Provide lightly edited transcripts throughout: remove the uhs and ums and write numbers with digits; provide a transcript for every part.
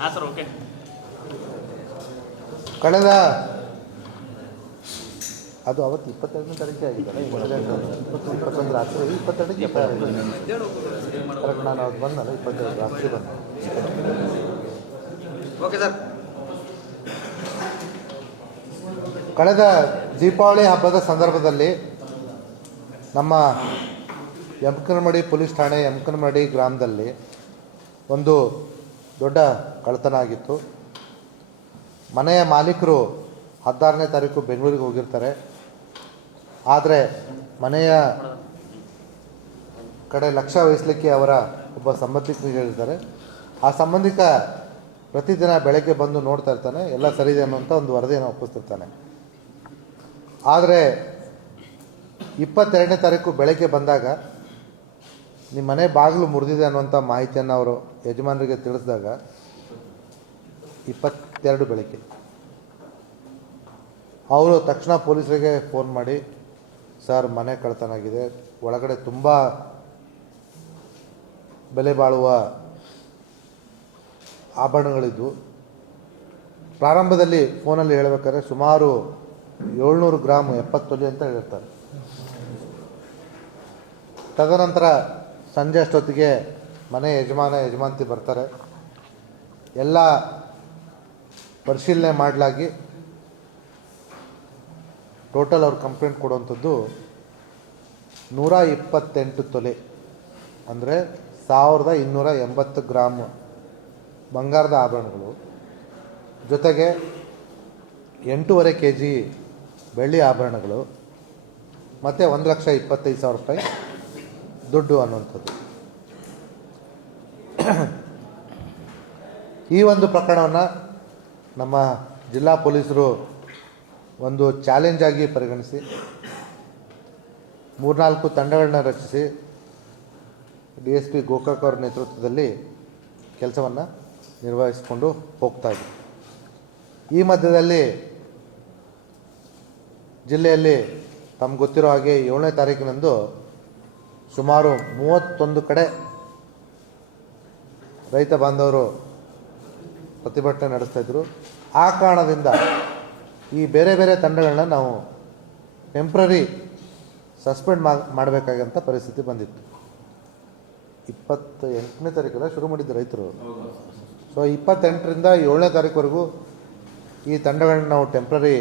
ಹಾಂ sir, okay. ಕಳೆದ ಅದು ಅವತ್ತು 22ನೇ ತಾರೀಕೆ ಆಗಿದ್ದಲ್ಲ, 21 ರಾತ್ರಿ, 22ಕ್ಕೆ ಕರೆಕ್ಟ್. ನಾನು ಅವತ್ತು ಬಂದಲ್ಲ, 22 ರಾತ್ರಿ ಬಂದೆ. Okay sir. ಕಳೆದ ದೀಪಾವಳಿ ಹಬ್ಬದ ಸಂದರ್ಭದಲ್ಲಿ ನಮ್ಮ ಯಮಕನಮಡಿ ಪೊಲೀಸ್ ಠಾಣೆ ಯಮಕನಮಡಿ ಗ್ರಾಮದಲ್ಲಿ ಒಂದು ದೊಡ್ಡ ಕಳ್ಳತನ ಆಗಿತ್ತು. ಮನೆಯ ಮಾಲೀಕರು 16ನೇ ತಾರೀಕು ಬೆಂಗಳೂರಿಗೆ ಹೋಗಿರ್ತಾರೆ. ಆದರೆ ಮನೆಯ ಕಡೆ ಲಕ್ಷ್ಯ ವಹಿಸಲಿಕ್ಕೆ ಅವರ ಒಬ್ಬ ಸಂಬಂಧಿಕರಿಗೆ ಹೇಳಿದ್ದಾರೆ. ಆ ಸಂಬಂಧಿಕ ಪ್ರತಿದಿನ ಬೆಳಗ್ಗೆ ಬಂದು ನೋಡ್ತಾ ಇರ್ತಾನೆ, ಎಲ್ಲ ಸರಿ ಇದೆ ಅನ್ನುವಂಥ ಒಂದು ವರದಿಯನ್ನು ಒಪ್ಪಿಸ್ತಿರ್ತಾನೆ. ಆದರೆ 22ನೇ ತಾರೀಕು ಬೆಳಗ್ಗೆ ಬಂದಾಗ ನಿಮ್ಮ ಮನೆ ಬಾಗಿಲು ಮುರಿದಿದೆ ಅನ್ನುವಂಥ ಮಾಹಿತಿಯನ್ನು ಅವರು ಯಜಮಾನರಿಗೆ ತಿಳಿಸಿದಾಗ 22 ಬೆಳಗ್ಗೆ ಅವರು ತಕ್ಷಣ ಪೊಲೀಸರಿಗೆ ಫೋನ್ ಮಾಡಿ, ಸರ್ ಮನೆ ಕಳ್ಳತನ ಆಗಿದೆ, ಒಳಗಡೆ ತುಂಬ ಬೆಲೆ ಬಾಳುವ ಆಭರಣಗಳಿದ್ವು. ಪ್ರಾರಂಭದಲ್ಲಿ ಫೋನಲ್ಲಿ ಹೇಳಬೇಕಾದ್ರೆ ಸುಮಾರು 700 ಗ್ರಾಮ್ 70 ತೊಲೆ ಅಂತ ಹೇಳಿರ್ತಾರೆ. ತದನಂತರ ಸಂಜೆ ಅಷ್ಟೊತ್ತಿಗೆ ಮನೆ ಯಜಮಾನತಿ ಬರ್ತಾರೆ. ಎಲ್ಲ ಪರಿಶೀಲನೆ ಮಾಡಲಾಗಿ ಟೋಟಲ್ ಅವ್ರು ಕಂಪ್ಲೇಂಟ್ ಕೊಡುವಂಥದ್ದು 128 ತೊಲೆ, ಅಂದರೆ 1280 ಗ್ರಾಮ್ ಬಂಗಾರದ ಆಭರಣಗಳು, ಜೊತೆಗೆ 8.5 kg ಬೆಳ್ಳಿ ಆಭರಣಗಳು ಮತ್ತು 1,25,000 ರೂಪಾಯಿ ದುಡ್ಡು ಅನ್ನುವಂಥದ್ದು. ಈ ಒಂದು ಪ್ರಕರಣವನ್ನು ನಮ್ಮ ಜಿಲ್ಲಾ ಪೊಲೀಸರು ಒಂದು ಚಾಲೆಂಜ್ ಆಗಿ ಪರಿಗಣಿಸಿ 3-4 ತಂಡಗಳನ್ನ ರಚಿಸಿ DSP ಗೋಕಾಕ್ ಅವರ ನೇತೃತ್ವದಲ್ಲಿ ಕೆಲಸವನ್ನು ನಿರ್ವಹಿಸಿಕೊಂಡು ಹೋಗ್ತಾ ಇದ್ದರು. ಈ ಮಧ್ಯದಲ್ಲಿ ಜಿಲ್ಲೆಯಲ್ಲಿ ತಮ್ಗೆ ಗೊತ್ತಿರೋ ಹಾಗೆ 7ನೇ ತಾರೀಕಿನಂದು ಸುಮಾರು 31 ಕಡೆ ರೈತ ಬಾಂಧವರು ಪ್ರತಿಭಟನೆ ನಡೆಸ್ತಾಯಿದ್ರು. ಆ ಕಾರಣದಿಂದ ಈ ಬೇರೆ ಬೇರೆ ತಂಡಗಳನ್ನ ನಾವು ಟೆಂಪ್ರರಿ ಸಸ್ಪೆಂಡ್ ಮಾಡಬೇಕಾಗಂಥ ಪರಿಸ್ಥಿತಿ ಬಂದಿತ್ತು. 28ನೇ ತಾರೀಕಲ್ಲ ಶುರು ಮಾಡಿದ್ದು ರೈತರು. ಸೊ 28ರಿಂದ 7ನೇ ತಾರೀಕುವರೆಗೂ ಈ ತಂಡಗಳನ್ನ ನಾವು ಟೆಂಪ್ರರಿ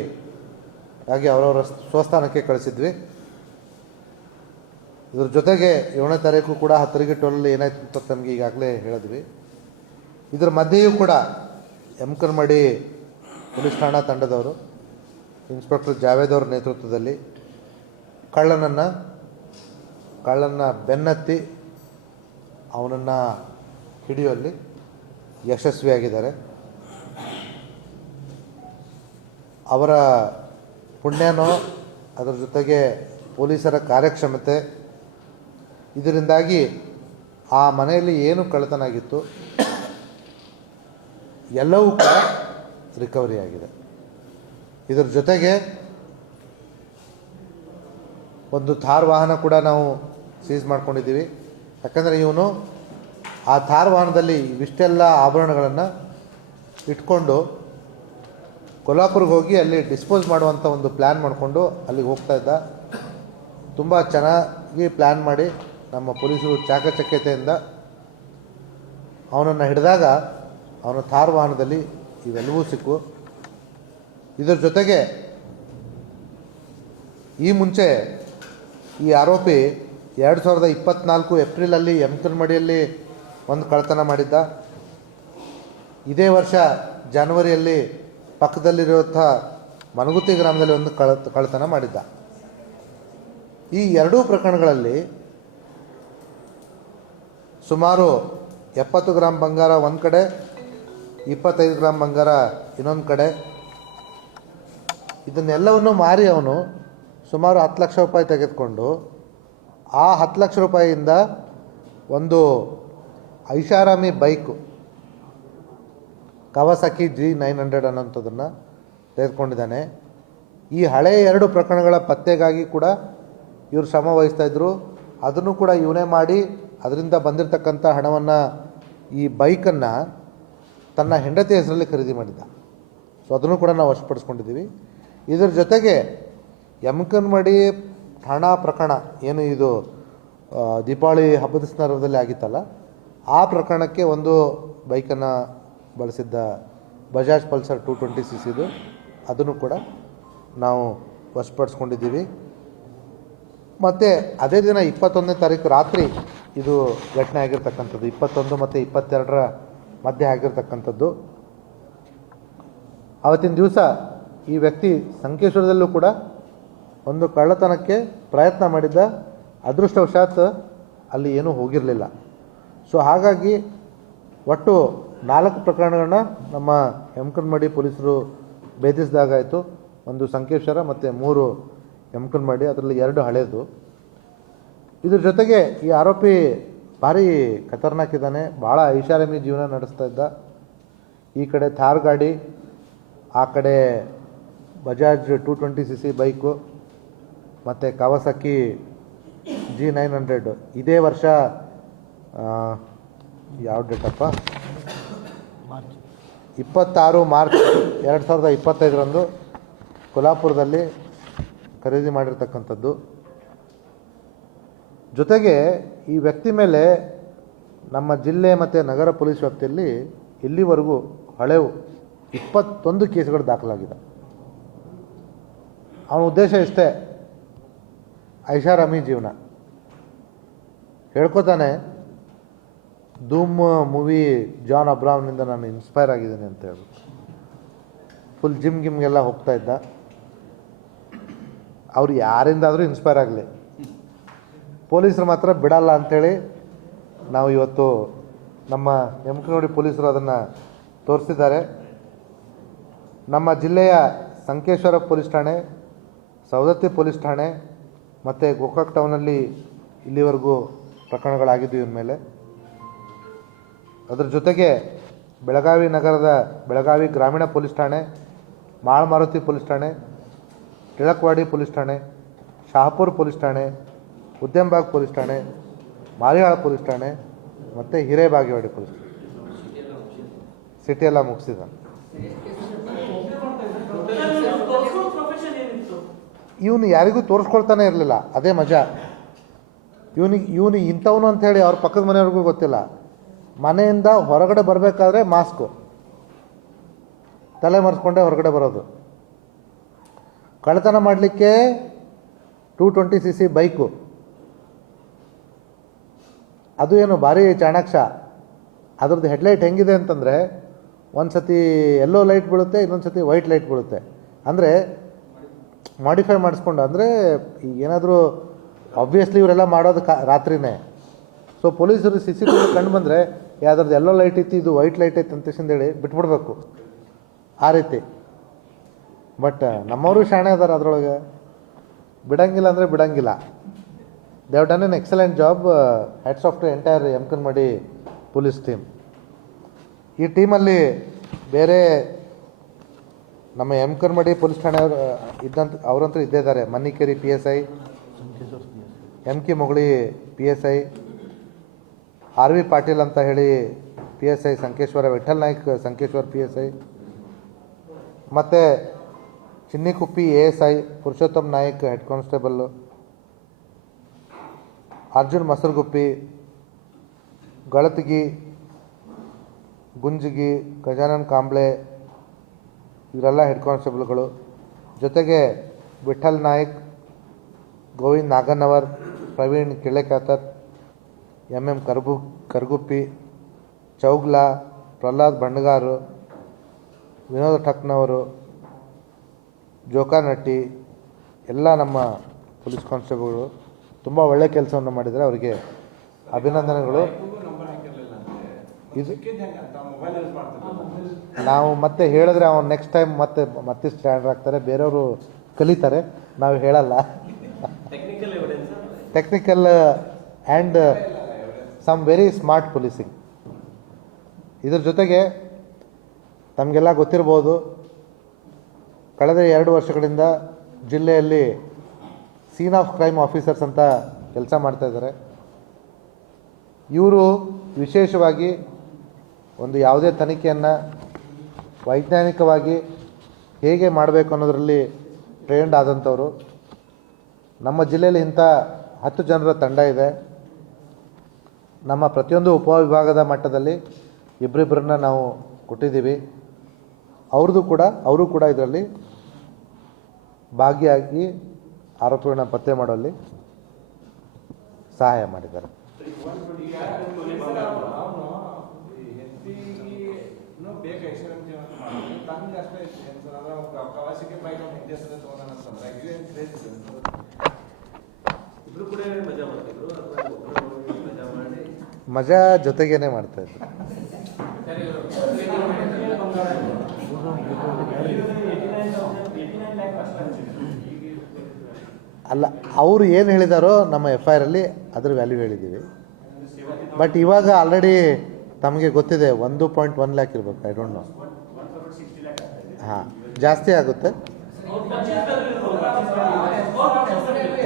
ಆಗಿ ಅವರವರ ಸ್ವಸ್ಥಾನಕ್ಕೆ ಕಳಿಸಿದ್ವಿ. ಇದ್ರ ಜೊತೆಗೆ 7ನೇ ತಾರೀಕು ಕೂಡ ಹತ್ತರಿಗಿಟ್ಟಲ್ಲಿ ಏನಾಯ್ತು ಅಂತ ತಮಗೆ ಈಗಾಗಲೇ ಹೇಳಿದ್ವಿ. ಇದರ ಮಧ್ಯೆಯೂ ಕೂಡ ಯಮಕನಮಡಿ ಪೊಲೀಸ್ ಠಾಣಾ ತಂಡದವರು ಇನ್ಸ್ಪೆಕ್ಟರ್ ಜಾವೇದ್ ಅವರ ನೇತೃತ್ವದಲ್ಲಿ ಕಳ್ಳನ್ನ ಬೆನ್ನತ್ತಿ ಅವನನ್ನು ಹಿಡಿಯುವಲ್ಲಿ ಯಶಸ್ವಿಯಾಗಿದ್ದಾರೆ. ಅವರ ಪುಣ್ಯನೋ ಅದರ ಜೊತೆಗೆ ಪೊಲೀಸರ ಕಾರ್ಯಕ್ಷಮತೆ, ಇದರಿಂದಾಗಿ ಆ ಮನೆಯಲ್ಲಿ ಏನು ಕಳ್ಳತನ ಆಗಿತ್ತು ಎಲ್ಲವೂ ಕೂಡ ರಿಕವರಿ ಆಗಿದೆ. ಇದರ ಜೊತೆಗೆ ಒಂದು ಥಾರ್ ವಾಹನ ಕೂಡ ನಾವು ಸೀಸ್ ಮಾಡ್ಕೊಂಡಿದ್ದೀವಿ. ಯಾಕಂದರೆ ಇವನು ಆ ಥಾರ್ ವಾಹನದಲ್ಲಿ ಇವಿಷ್ಟೆಲ್ಲ ಆಭರಣಗಳನ್ನು ಇಟ್ಕೊಂಡು ಕೊಲ್ಹಾಪುರ್ಗೆ ಹೋಗಿ ಅಲ್ಲಿ ಡಿಸ್ಪೋಸ್ ಮಾಡುವಂಥ ಒಂದು ಪ್ಲ್ಯಾನ್ ಮಾಡಿಕೊಂಡು ಅಲ್ಲಿಗೆ ಹೋಗ್ತಾ ಇದ್ದ. ತುಂಬ ಚೆನ್ನಾಗಿ ಪ್ಲ್ಯಾನ್ ಮಾಡಿ ನಮ್ಮ ಪೊಲೀಸರು ಚಾಕಚಕ್ಯತೆಯಿಂದ ಅವನನ್ನು ಹಿಡಿದಾಗ ಅವನ ಥಾರ್ ವಾಹನದಲ್ಲಿ ಇವೆಲ್ಲವೂ ಸಿಕ್ಕು. ಇದರ ಜೊತೆಗೆ ಈ ಮುಂಚೆ ಈ ಆರೋಪಿ 2024 ಏಪ್ರಿಲಲ್ಲಿ ಯಮಕನಮಡಿಯಲ್ಲಿ ಒಂದು ಕಳ್ಳತನ ಮಾಡಿದ್ದ. ಇದೇ ವರ್ಷ ಜನವರಿಯಲ್ಲಿ ಪಕ್ಕದಲ್ಲಿರುವಂಥ ಮನಗುತ್ತಿ ಗ್ರಾಮದಲ್ಲಿ ಒಂದು ಕಳ್ಳತನ ಮಾಡಿದ್ದ. ಈ ಎರಡೂ ಪ್ರಕರಣಗಳಲ್ಲಿ ಸುಮಾರು 70 ಗ್ರಾಮ್ ಬಂಗಾರ ಒಂದು ಕಡೆ, 25 ಗ್ರಾಮ್ ಬಂಗಾರ ಇನ್ನೊಂದು ಕಡೆ. ಇದನ್ನೆಲ್ಲವನ್ನು ಮಾರಿ ಅವನು ಸುಮಾರು 10 ಲಕ್ಷ ರೂಪಾಯಿ ತೆಗೆದುಕೊಂಡು ಆ 10 ಲಕ್ಷ ರೂಪಾಯಿಯಿಂದ ಒಂದು ಐಷಾರಾಮಿ ಬೈಕು ಕವಾಸಾಕಿ G900 ಅನ್ನೋಂಥದ್ದನ್ನು ತೆಗೆದುಕೊಂಡಿದ್ದಾನೆ. ಈ ಹಳೆಯ 2 ಪ್ರಕರಣಗಳ ಪತ್ತೆಗಾಗಿ ಕೂಡ ಇವರು ಶ್ರಮ ವಹಿಸ್ತಾಯಿದ್ರು. ಅದನ್ನು ಕೂಡ ಇವನೇ ಮಾಡಿ ಅದರಿಂದ ಬಂದಿರತಕ್ಕಂಥ ಹಣವನ್ನು ಈ ಬೈಕನ್ನು ತನ್ನ ಹೆಂಡತಿ ಹೆಸರಲ್ಲಿ ಖರೀದಿ ಮಾಡಿದ್ದ. ಸೊ ಅದನ್ನು ಕೂಡ ನಾವು ವಶಪಡಿಸ್ಕೊಂಡಿದ್ದೀವಿ. ಇದರ ಜೊತೆಗೆ ಯಮಕನಮಡಿ ಠಾಣಾ ಪ್ರಕರಣ ಏನು ಇದು ದೀಪಾವಳಿ ಹಬ್ಬದ ಸಂದರ್ಭದಲ್ಲಿ ಆಗಿತ್ತಲ್ಲ, ಆ ಪ್ರಕರಣಕ್ಕೆ ಒಂದು ಬೈಕನ್ನು ಬಳಸಿದ್ದ ಬಜಾಜ್ ಪಲ್ಸರ್ 220 cc ಅದನ್ನು ಕೂಡ ನಾವು ವಶಪಡಿಸ್ಕೊಂಡಿದ್ದೀವಿ. ಮತ್ತು ಅದೇ ದಿನ 21ನೇ ತಾರೀಕು ರಾತ್ರಿ ಇದು ಘಟನೆ ಆಗಿರ್ತಕ್ಕಂಥದ್ದು, 21 ಮತ್ತು 22ರ ಮಧ್ಯೆ ಆಗಿರ್ತಕ್ಕಂಥದ್ದು. ಆವತ್ತಿನ ದಿವಸ ಈ ವ್ಯಕ್ತಿ ಸಂಕೇಶ್ವರದಲ್ಲೂ ಕೂಡ ಒಂದು ಕಳ್ಳತನಕ್ಕೆ ಪ್ರಯತ್ನ ಮಾಡಿದ್ದ. ಅದೃಷ್ಟವಶಾತ್ ಅಲ್ಲಿ ಏನೂ ಹೋಗಿರಲಿಲ್ಲ. ಸೊ ಹಾಗಾಗಿ ಒಟ್ಟು 4 ಪ್ರಕರಣಗಳನ್ನ ನಮ್ಮ ಯಮಕನಮಡಿ ಪೊಲೀಸರು ಭೇದಿಸಿದಾಗಾಯಿತು. ಒಂದು ಸಂಕೇಶ್ವರ ಮತ್ತು 3 ಯಮಕನಮಡಿ, ಅದರಲ್ಲಿ 2 ಹಳೇದು. ಇದ್ರ ಜೊತೆಗೆ ಈ ಆರೋಪಿ ಭಾರಿ ಖತರ್ನಾಕ್ ಇದ್ದಾನೆ, ಭಾಳ ಐಷಾರಾಮಿ ಜೀವನ ನಡೆಸ್ತಾ ಇದ್ದ. ಈ ಕಡೆ ಥಾರ್ ಗಾಡಿ, ಆ ಕಡೆ ಬಜಾಜ್ 220 cc ಬೈಕು ಮತ್ತು ಕಾವಾಸಕಿ G900. ಇದೇ ವರ್ಷ ಯಾವ ಡೇಟಪ್ಪ 26 ಮಾರ್ಚ್ 2025ರಂದು ಕೊಲ್ಹಾಪುರದಲ್ಲಿ ಖರೀದಿ ಮಾಡಿರ್ತಕ್ಕಂಥದ್ದು. ಜೊತೆಗೆ ಈ ವ್ಯಕ್ತಿ ಮೇಲೆ ನಮ್ಮ ಜಿಲ್ಲೆ ಮತ್ತು ನಗರ ಪೊಲೀಸ್ ವ್ಯಾಪ್ತಿಯಲ್ಲಿ ಇಲ್ಲಿವರೆಗೂ ಹಳೆವು 21 ಕೇಸ್ಗಳು ದಾಖಲಾಗಿದೆ. ಅವನ ಉದ್ದೇಶ ಇಷ್ಟೇ, ಐಷಾರಾಮಿ ಜೀವನ. ಹೇಳ್ಕೊತಾನೆ ಧೂಮ್ ಮೂವಿ ಜಾನ್ ಅಬ್ರಾಮ್ನಿಂದ ನಾನು ಇನ್ಸ್ಪೈರ್ ಆಗಿದ್ದೀನಿ ಅಂತ ಹೇಳ್ಬಿಟ್ಟು ಫುಲ್ ಜಿಮ್ಗೆಲ್ಲ ಹೋಗ್ತಾ ಇದ್ದ. ಅವ್ರು ಯಾರಿಂದಾದರೂ ಇನ್ಸ್ಪೈರ್ ಆಗಲಿ, ಪೊಲೀಸರು ಮಾತ್ರ ಬಿಡಲ್ಲ ಅಂಥೇಳಿ ನಾವು ಇವತ್ತು ನಮ್ಮ ಯಮಕನಮಡಿ ಪೊಲೀಸರು ಅದನ್ನು ತೋರಿಸಿದ್ದಾರೆ. ನಮ್ಮ ಜಿಲ್ಲೆಯ ಸಂಕೇಶ್ವರ ಪೊಲೀಸ್ ಠಾಣೆ, ಸವದತ್ತಿ ಪೊಲೀಸ್ ಠಾಣೆ ಮತ್ತು ಗೋಕಾಕ್ ಟೌನಲ್ಲಿ ಇಲ್ಲಿವರೆಗೂ ಪ್ರಕರಣಗಳಾಗಿದ್ದು ಇವನ ಮೇಲೆ. ಅದರ ಜೊತೆಗೆ ಬೆಳಗಾವಿ ನಗರದ ಬೆಳಗಾವಿ ಗ್ರಾಮೀಣ ಪೊಲೀಸ್ ಠಾಣೆ, ಮಾಳಮಾರುತಿ ಪೊಲೀಸ್ ಠಾಣೆ, ಟಿಳಕವಾಡಿ ಪೊಲೀಸ್ ಠಾಣೆ, ಶಹಾಪುರ ಪೊಲೀಸ್ ಠಾಣೆ, ಉದ್ಯಂಬಾಗ್ ಪೊಲೀಸ್ ಠಾಣೆ, ಮಾರಿಹಾಳ ಪೊಲೀಸ್ ಠಾಣೆ ಮತ್ತು ಹಿರೇಬಾಗೇವಾಡಿ ಪೊಲೀಸ್ ಠಾಣೆ, ಸಿಟಿ ಎಲ್ಲ ಮುಗಿಸಿದ. ಇವನು ಯಾರಿಗೂ ತೋರಿಸ್ಕೊಳ್ತಾನೆ ಇರಲಿಲ್ಲ, ಅದೇ ಮಜಾ. ಇವನು ಇಂಥವನು ಅಂಥೇಳಿ ಅವ್ರ ಪಕ್ಕದ ಮನೆಯವ್ರಿಗೂ ಗೊತ್ತಿಲ್ಲ. ಮನೆಯಿಂದ ಹೊರಗಡೆ ಬರಬೇಕಾದ್ರೆ ಮಾಸ್ಕು ತಲೆ ಮರೆಸ್ಕೊಂಡೆ ಹೊರಗಡೆ ಬರೋದು. ಕಳ್ಳತನ ಮಾಡಲಿಕ್ಕೆ 220 cc ಬೈಕು, ಅದು ಏನು ಭಾರಿ ಚಾಣಾಕ್ಷ. ಅದ್ರದ್ದು ಹೆಡ್ಲೈಟ್ ಹೆಂಗಿದೆ ಅಂತಂದರೆ ಒಂದು ಸತಿ ಯೆಲ್ಲೋ ಲೈಟ್ ಬೀಳುತ್ತೆ, ಇನ್ನೊಂದು ಸತಿ ವೈಟ್ ಲೈಟ್ ಬೀಳುತ್ತೆ. ಅಂದರೆ ಮಾಡಿಫೈ ಮಾಡಿಸ್ಕೊಂಡು, ಅಂದರೆ ಏನಾದರೂ ಆಬ್ವಿಯಸ್ಲಿ ಇವರೆಲ್ಲ ಮಾಡೋದು ರಾತ್ರಿನೇ. ಸೊ ಪೊಲೀಸರು CCTV ಕಂಡು ಬಂದರೆ ಯಾವ್ದ್ರದ್ದು ಯೆಲ್ಲೋ ಲೈಟ್ ಇತ್ತು, ಇದು ವೈಟ್ ಲೈಟ್ ಐತೆ ಅಂತೇಳಿ ಬಿಟ್ಬಿಡ್ಬೇಕು, ಆ ರೀತಿ. ಬಟ್ ನಮ್ಮವರು ಶಾಣೆ ಅದಾರ, ಅದರೊಳಗೆ ಬಿಡಂಗಿಲ್ಲ ಅಂದರೆ ಬಿಡಂಗಿಲ್ಲ. They have done an excellent job. Hats off to entire Yamakanmardi police team. ಈ ಟೀಮಲ್ಲಿ ಬೇರೆ ನಮ್ಮ ಯಮಕನಮಡಿ ಪೊಲೀಸ್ ಠಾಣೆಯವರು ಅವರಂತೂ ಇದ್ದೇ ಇದ್ದಾರೆ. Mannikeri PSI, MK ಮೊಗಳಿ PSI, RV Patil ಅಂತ ಹೇಳಿ PSI ಸಂಕೇಶ್ವರ, ವಿಠಲ್ ನಾಯ್ಕ್ ಸಂಕೇಶ್ವರ PSI, ಮತ್ತು Chinnikuppi ASI, Purushottam Naik head constable, Arjun Masarguppi, Galatagi, Gunjagi, Gajanan Kamble, ಇವರೆಲ್ಲ ಹೆಡ್ ಕಾನ್ಸ್ಟೇಬಲ್ಗಳು. ಜೊತೆಗೆ ವಿಠಲ್ ನಾಯ್ಕ್, ಗೋವಿಂದ್ ನಾಗನ್ನವರ್, ಪ್ರವೀಣ್ ಕಿಳೆಕಾತರ್, MM ಕರ್ಗುಪ್ಪಿ, ಚೌಗ್ಲಾ, ಪ್ರಹ್ಲಾದ್ ಬಂಡಗಾರು, ವಿನೋದ ಠಕ್ನವರು, ಜೋಕಾನಟ್ಟಿ, ಎಲ್ಲ ನಮ್ಮ ಪೊಲೀಸ್ ಕಾನ್ಸ್ಟೇಬಲ್ಗಳು ತುಂಬ ಒಳ್ಳೆಯ ಕೆಲಸವನ್ನು ಮಾಡಿದ್ದಾರೆ. ಅವರಿಗೆ ಅಭಿನಂದನೆಗಳು. ಇದು ನಾವು ಮತ್ತೆ ಹೇಳಿದ್ರೆ ಅವನು ನೆಕ್ಸ್ಟ್ ಟೈಮ್ ಮತ್ತೆ ಸ್ಟ್ಯಾಂಡರ್ ಆಗ್ತಾರೆ, ಬೇರೆಯವರು ಕಲಿತಾರೆ, ನಾವು ಹೇಳಲ್ಲ. Technical and some very smart policing. ಇದ್ರ ಜೊತೆಗೆ ತಮಗೆಲ್ಲ ಗೊತ್ತಿರ್ಬೋದು, ಕಳೆದ 2 ವರ್ಷಗಳಿಂದ ಜಿಲ್ಲೆಯಲ್ಲಿ ಸೀನ್ ಆಫ್ ಕ್ರೈಮ್ ಆಫೀಸರ್ಸ್ ಅಂತ ಕೆಲಸ ಮಾಡ್ತಾಯಿದ್ದಾರೆ. ಇವರು ವಿಶೇಷವಾಗಿ ಒಂದು ಯಾವುದೇ ತನಿಖೆಯನ್ನು ವೈಜ್ಞಾನಿಕವಾಗಿ ಹೇಗೆ ಮಾಡಬೇಕು ಅನ್ನೋದರಲ್ಲಿ ಟ್ರೈನ್ಡ್ ಆದಂಥವರು. ನಮ್ಮ ಜಿಲ್ಲೆಯಲ್ಲಿ ಇಂಥ 10 ಜನರ ತಂಡ ಇದೆ. ನಮ್ಮ ಪ್ರತಿಯೊಂದು ಉಪವಿಭಾಗದ ಮಟ್ಟದಲ್ಲಿ ಇಬ್ಬರಿಬ್ಬರನ್ನ ನಾವು ಕೊಟ್ಟಿದ್ದೀವಿ. ಅವರು ಕೂಡ ಇದರಲ್ಲಿ ಭಾಗಿಯಾಗಿ ಆರೋಪಿಗಳನ್ನ ಪತ್ತೆ ಮಾಡುವಲ್ಲಿ ಸಹಾಯ ಮಾಡಿದ್ದಾರೆ. ಮಜಾ ಜೊತೆಗೇನೆ ಮಾಡ್ತಾ ಇದ್ರು. ಅಲ್ಲ, ಅವರು ಏನು ಹೇಳಿದಾರೋ ನಮ್ಮ FIR ಅಲ್ಲಿ ಅದ್ರ ವ್ಯಾಲ್ಯೂ ಹೇಳಿದ್ದೀವಿ. ಬಟ್ ಇವಾಗ ಆಲ್ರೆಡಿ ತಮಗೆ ಗೊತ್ತಿದೆ 1.1 ಲ್ಯಾಕ್ ಇರ್ಬೇಕು. I don't know. ಹಾಂ, ಜಾಸ್ತಿ ಆಗುತ್ತೆ.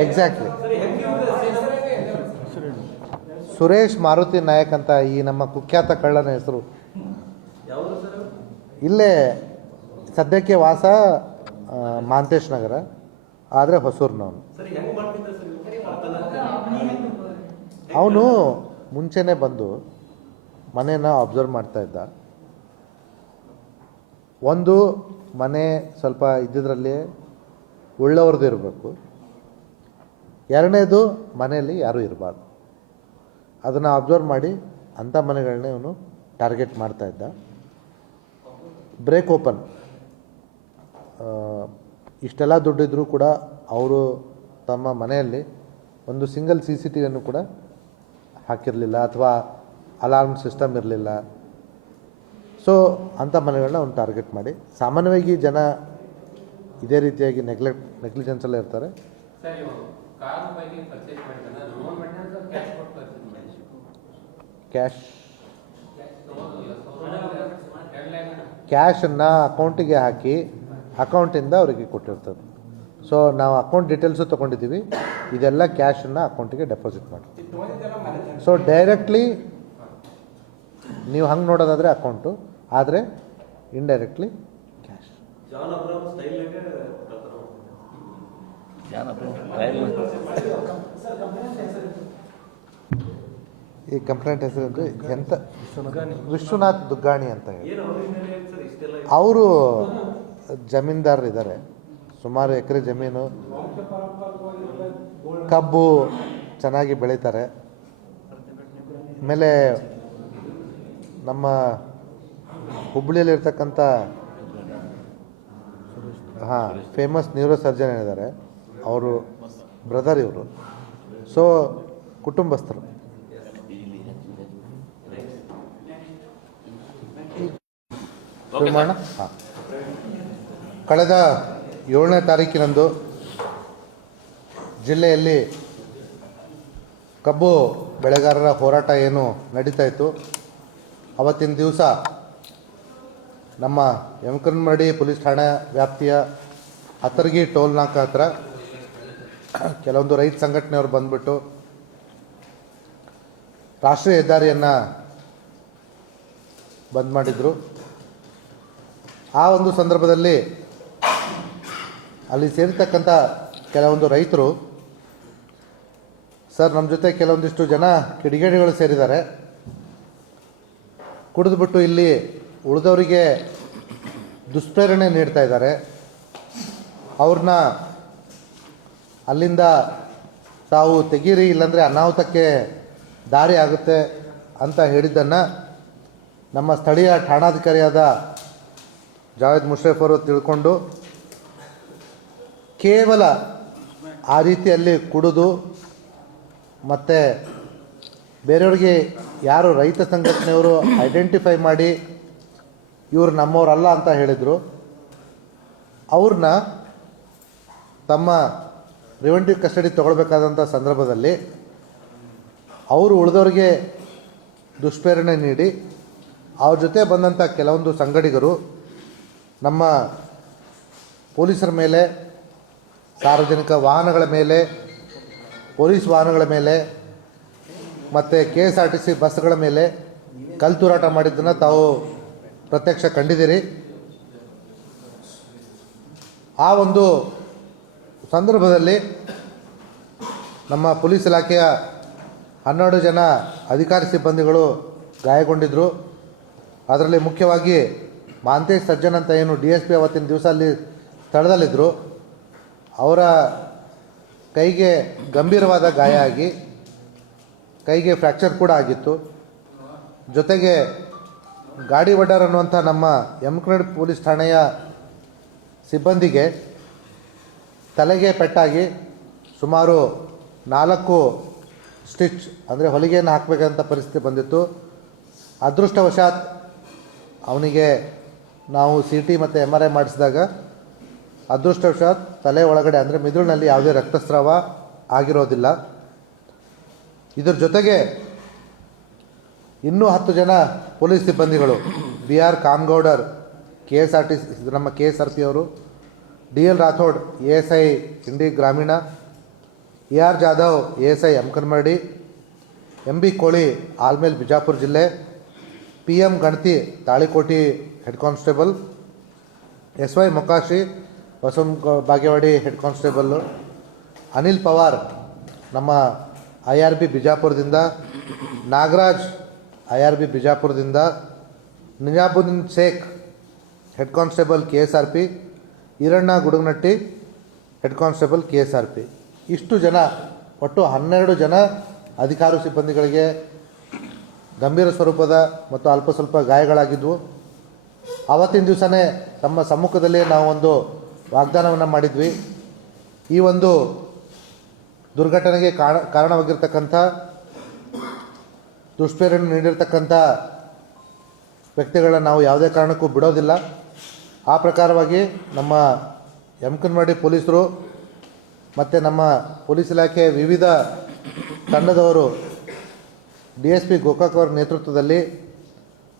ಎಕ್ಸಾಕ್ಟ್ಲಿ. ಸುರೇಶ್ ಮಾರುತಿ ನಾಯಕ್ ಅಂತ ಈ ನಮ್ಮ ಕುಖ್ಯಾತ ಕಳ್ಳನ ಹೆಸರು. ಇಲ್ಲೇ ಸದ್ಯಕ್ಕೆ ವಾಸ ಮಾಂತೇಶ್ ನಗರ, ಆದರೆ ಹೊಸೂರಿನವನು. ಅವನು ಮುಂಚೆನೇ ಬಂದು ಮನೇನ ಅಬ್ಸರ್ವ್ ಮಾಡ್ತಾ ಇದ್ದ. ಒಂದು ಮನೆ ಸ್ವಲ್ಪ ಇದ್ದಿದ್ರಲ್ಲಿ ಒಳ್ಳೆಯವ್ರದ್ದು ಇರಬೇಕು. ಎರಡನೇದು ಮನೆಯಲ್ಲಿ ಯಾರೂ ಇರಬಾರ್ದು. ಅದನ್ನು ಅಬ್ಸರ್ವ್ ಮಾಡಿ ಅಂಥ ಮನೆಗಳನ್ನೇ ಇವನು ಟಾರ್ಗೆಟ್ ಮಾಡ್ತಾ ಇದ್ದ. ಬ್ರೇಕ್ ಓಪನ್ ಇಷ್ಟೆಲ್ಲ ದುಡ್ಡಿದ್ರೂ ಕೂಡ ಅವರು ತಮ್ಮ ಮನೆಯಲ್ಲಿ ಒಂದು ಸಿಂಗಲ್ CCTVಯನ್ನು ಕೂಡ ಹಾಕಿರಲಿಲ್ಲ, ಅಥವಾ ಅಲಾರ್ಮ್ ಸಿಸ್ಟಮ್ ಇರಲಿಲ್ಲ. ಸೊ ಅಂಥ ಮನೆಗಳನ್ನ ಅವ್ನು ಟಾರ್ಗೆಟ್ ಮಾಡಿ, ಸಾಮಾನ್ಯವಾಗಿ ಜನ ಇದೇ ರೀತಿಯಾಗಿ ನೆಗ್ಲಿಜೆನ್ಸಲ್ಲೇ ಇರ್ತಾರೆ. ಕ್ಯಾಶನ್ನು ಅಕೌಂಟಿಗೆ ಹಾಕಿ ಅಕೌಂಟಿಂದ ಅವರಿಗೆ ಕೊಟ್ಟಿರ್ತದೆ. ಸೊ ನಾವು ಅಕೌಂಟ್ ಡೀಟೇಲ್ಸು ತೊಗೊಂಡಿದ್ದೀವಿ. ಇದೆಲ್ಲ ಕ್ಯಾಶನ್ನು ಅಕೌಂಟಿಗೆ ಡೆಪಾಸಿಟ್ ಮಾಡಿ. ಸೊ ಡೈರೆಕ್ಟ್ಲಿ ನೀವು ಹಂಗೆ ನೋಡೋದಾದರೆ ಅಕೌಂಟು, ಆದರೆ ಇಂಡೈರೆಕ್ಟ್ಲಿ ಕ್ಯಾಶ್. ಈ ಕಂಪ್ಲೇಂಟ್ ಹೆಸರು ಅಂದರೆ ಎಂತ? ವಿಶ್ವನಾಥ್ ದುಗ್ಗಾಣಿ ಅಂತ ಹೇಳಿ. ಅವರು ಜಮೀನ್ದಾರರು ಇದ್ದಾರೆ. ಸುಮಾರು ಎಕರೆ ಜಮೀನು, ಕಬ್ಬು ಚೆನ್ನಾಗಿ ಬೆಳೀತಾರೆ. ಆಮೇಲೆ ನಮ್ಮ ಹುಬ್ಬಳ್ಳಿಯಲ್ಲಿರ್ತಕ್ಕಂಥ ಫೇಮಸ್ ನ್ಯೂರೋ ಸರ್ಜನ್ ಇದ್ದಾರೆ, ಅವರು ಬ್ರದರ್ ಇವರು. ಸೊ ಕುಟುಂಬಸ್ಥರು. ಹಾಂ, ಕಳೆದ 7ನೇ ತಾರೀಕಿನಂದು ಜಿಲ್ಲೆಯಲ್ಲಿ ಕಬ್ಬು ಬೆಳೆಗಾರರ ಹೋರಾಟ ಏನು ನಡೀತಾ ಇತ್ತು, ಅವತ್ತಿನ ದಿವಸ ನಮ್ಮ ಯಮಕನಮರಡಿ ಪೊಲೀಸ್ ಠಾಣಾ ವ್ಯಾಪ್ತಿಯ ಹತ್ತರ್ಗಿ ಟೋಲ್ ನಾಕ ಹತ್ರ ಕೆಲವೊಂದು ರೈತ ಸಂಘಟನೆಯವರು ಬಂದ್ಬಿಟ್ಟು ರಾಷ್ಟ್ರೀಯ ಹೆದ್ದಾರಿಯನ್ನು ಬಂದ್ ಮಾಡಿದರು. ಆ ಒಂದು ಸಂದರ್ಭದಲ್ಲಿ ಅಲ್ಲಿ ಸೇರಿರ್ತಕ್ಕಂಥ ಕೆಲವೊಂದು ರೈತರು, ಸರ್ ನಮ್ಮ ಜೊತೆ ಕೆಲವೊಂದಿಷ್ಟು ಜನ ಕಿಡಿಗೇಡಿಗಳು ಸೇರಿದ್ದಾರೆ, ಕುಡಿದ್ಬಿಟ್ಟು ಇಲ್ಲಿ ಉಳಿದವರಿಗೆ ದುಷ್ಪ್ರೇರಣೆ ನೀಡ್ತಾ ಇದ್ದಾರೆ, ಅವ್ರನ್ನ ಅಲ್ಲಿಂದ ತಾವು ತೆಗೀರಿ, ಇಲ್ಲಾಂದರೆ ಅನಾಹುತಕ್ಕೆ ದಾರಿ ಆಗುತ್ತೆ ಅಂತ ಹೇಳಿದ್ದನ್ನು ನಮ್ಮ ಸ್ಥಳೀಯ ಠಾಣಾಧಿಕಾರಿಯಾದ ಜಾವೇದ್ ಮುಷ್ರಫ್ ಅವರು ತಿಳ್ಕೊಂಡು ಕೇವಲ ಆ ರೀತಿಯಲ್ಲಿ ಕುಡಿದು ಮತ್ತು ಬೇರೆಯವ್ರಿಗೆ ಯಾರು ರೈತ ಸಂಘಟನೆಯವರು ಐಡೆಂಟಿಫೈ ಮಾಡಿ ಇವರು ನಮ್ಮವರಲ್ಲ ಅಂತ ಹೇಳಿದರು, ಅವ್ರನ್ನ ತಮ್ಮ ಪ್ರಿವೆಂಟಿವ್ ಕಸ್ಟಡಿ ತೊಗೊಳ್ಬೇಕಾದಂಥ ಸಂದರ್ಭದಲ್ಲಿ ಅವರು ಉಳಿದವ್ರಿಗೆ ದುಷ್ಪ್ರೇರಣೆ ನೀಡಿ ಅವ್ರ ಜೊತೆ ಬಂದಂಥ ಕೆಲವೊಂದು ಸಂಗಡಿಗರು ನಮ್ಮ ಪೊಲೀಸರ ಮೇಲೆ, ಸಾರ್ವಜನಿಕ ವಾಹನಗಳ ಮೇಲೆ, ಪೊಲೀಸ್ ವಾಹನಗಳ ಮೇಲೆ ಮತ್ತು KSRTC ಬಸ್ಗಳ ಮೇಲೆ ಕಲ್ತೂರಾಟ ಮಾಡಿದ್ದನ್ನು ತಾವು ಪ್ರತ್ಯಕ್ಷ ಕಂಡಿದ್ದೀರಿ. ಆ ಒಂದು ಸಂದರ್ಭದಲ್ಲಿ ನಮ್ಮ ಪೊಲೀಸ್ ಇಲಾಖೆಯ 12 ಜನ ಅಧಿಕಾರಿ ಸಿಬ್ಬಂದಿಗಳು ಗಾಯಗೊಂಡಿದ್ದರು. ಅದರಲ್ಲಿ ಮುಖ್ಯವಾಗಿ ಮಹಾಂತೇಶ್ ಸಜ್ಜನ್ ಅಂತ ಏನು DSP ಅವತ್ತಿನ ದಿವಸ ಅಲ್ಲಿ ಸ್ಥಳದಲ್ಲಿದ್ದರು. ಅವರ ಕೈಗೆ ಗಂಭೀರವಾದ ಗಾಯ ಆಗಿ ಕೈಗೆ ಫ್ರ್ಯಾಕ್ಚರ್ ಕೂಡ ಆಗಿತ್ತು. ಜೊತೆಗೆ ಗಾಡಿ ವಡ್ಡರ್ ಅನ್ನುವಂಥ ನಮ್ಮ ಯಮಕನಹಳ್ಳಿ ಪೊಲೀಸ್ ಠಾಣೆಯ ಸಿಬ್ಬಂದಿಗೆ ತಲೆಗೆ ಪೆಟ್ಟಾಗಿ ಸುಮಾರು 4 ಸ್ಟಿಚ್ ಅಂದರೆ ಹೊಲಿಗೆಯನ್ನು ಹಾಕಬೇಕಂತ ಪರಿಸ್ಥಿತಿ ಬಂದಿತ್ತು. ಅದೃಷ್ಟವಶಾತ್ ಅವನಿಗೆ ನಾವು CT ಮತ್ತು MRI ಮಾಡಿಸಿದಾಗ ಅದೃಷ್ಟವಶಾತ್ ತಲೆ ಒಳಗಡೆ ಅಂದರೆ ಮಿದುಳಿನಲ್ಲಿ ಯಾವುದೇ ರಕ್ತಸ್ರಾವ ಆಗಿರೋದಿಲ್ಲ. ಇದರ ಜೊತೆಗೆ ಇನ್ನೂ 10 ಜನ ಪೊಲೀಸ್ ಸಿಬ್ಬಂದಿಗಳು BR ಕಾಮ್ಗೌಡರ್ KSRTC ನಮ್ಮ KSRP ಅವರು, DL ರಾಥೋಡ್ ASI ಇಂಡಿ ಗ್ರಾಮೀಣ, AR Jadhav ASI Yamakanamardi, MB ಕೋಳಿ ಆಲ್ಮೇಲ್ ಬಿಜಾಪುರ ಜಿಲ್ಲೆ, PM Ganati Talikoti head constable, SY Mokashi Basavana Bagewadi head constable, Anil Pawar ನಮ್ಮ IRB ಬಿಜಾಪುರದಿಂದ, ನಾಗರಾಜ್ IRB ಬಿಜಾಪುರದಿಂದ, Nizabuddin Shaikh head constable KSRP, Iranna Gudaganatti head constable KSRP. ಇಷ್ಟು ಜನ ಒಟ್ಟು 12 ಜನ ಅಧಿಕಾರಿ ಸಿಬ್ಬಂದಿಗಳಿಗೆ ಗಂಭೀರ ಸ್ವರೂಪದ ಮತ್ತು ಅಲ್ಪ ಸ್ವಲ್ಪ ಗಾಯಗಳಾಗಿದ್ವು. ಆವತ್ತಿನ ದಿವಸನೇ ತಮ್ಮ ಸಮ್ಮುಖದಲ್ಲಿ ನಾವು ಒಂದು ವಾಗ್ದಾನವನ್ನು ಮಾಡಿದ್ವಿ. ಈ ಒಂದು ದುರ್ಘಟನೆಗೆ ಕಾರಣವಾಗಿರ್ತಕ್ಕಂಥ ದುಷ್ಪ್ರೇರಣೆ ನೀಡಿರ್ತಕ್ಕಂಥ ವ್ಯಕ್ತಿಗಳನ್ನ ನಾವು ಯಾವುದೇ ಕಾರಣಕ್ಕೂ ಬಿಡೋದಿಲ್ಲ. ಆ ಪ್ರಕಾರವಾಗಿ ನಮ್ಮ ಯಮಕನಮರಡಿ ಪೊಲೀಸರು ಮತ್ತು ನಮ್ಮ ಪೊಲೀಸ್ ಇಲಾಖೆ ವಿವಿಧ ತಂಡದವರು DSP ಗೋಕಾಕ್ ಅವರ ನೇತೃತ್ವದಲ್ಲಿ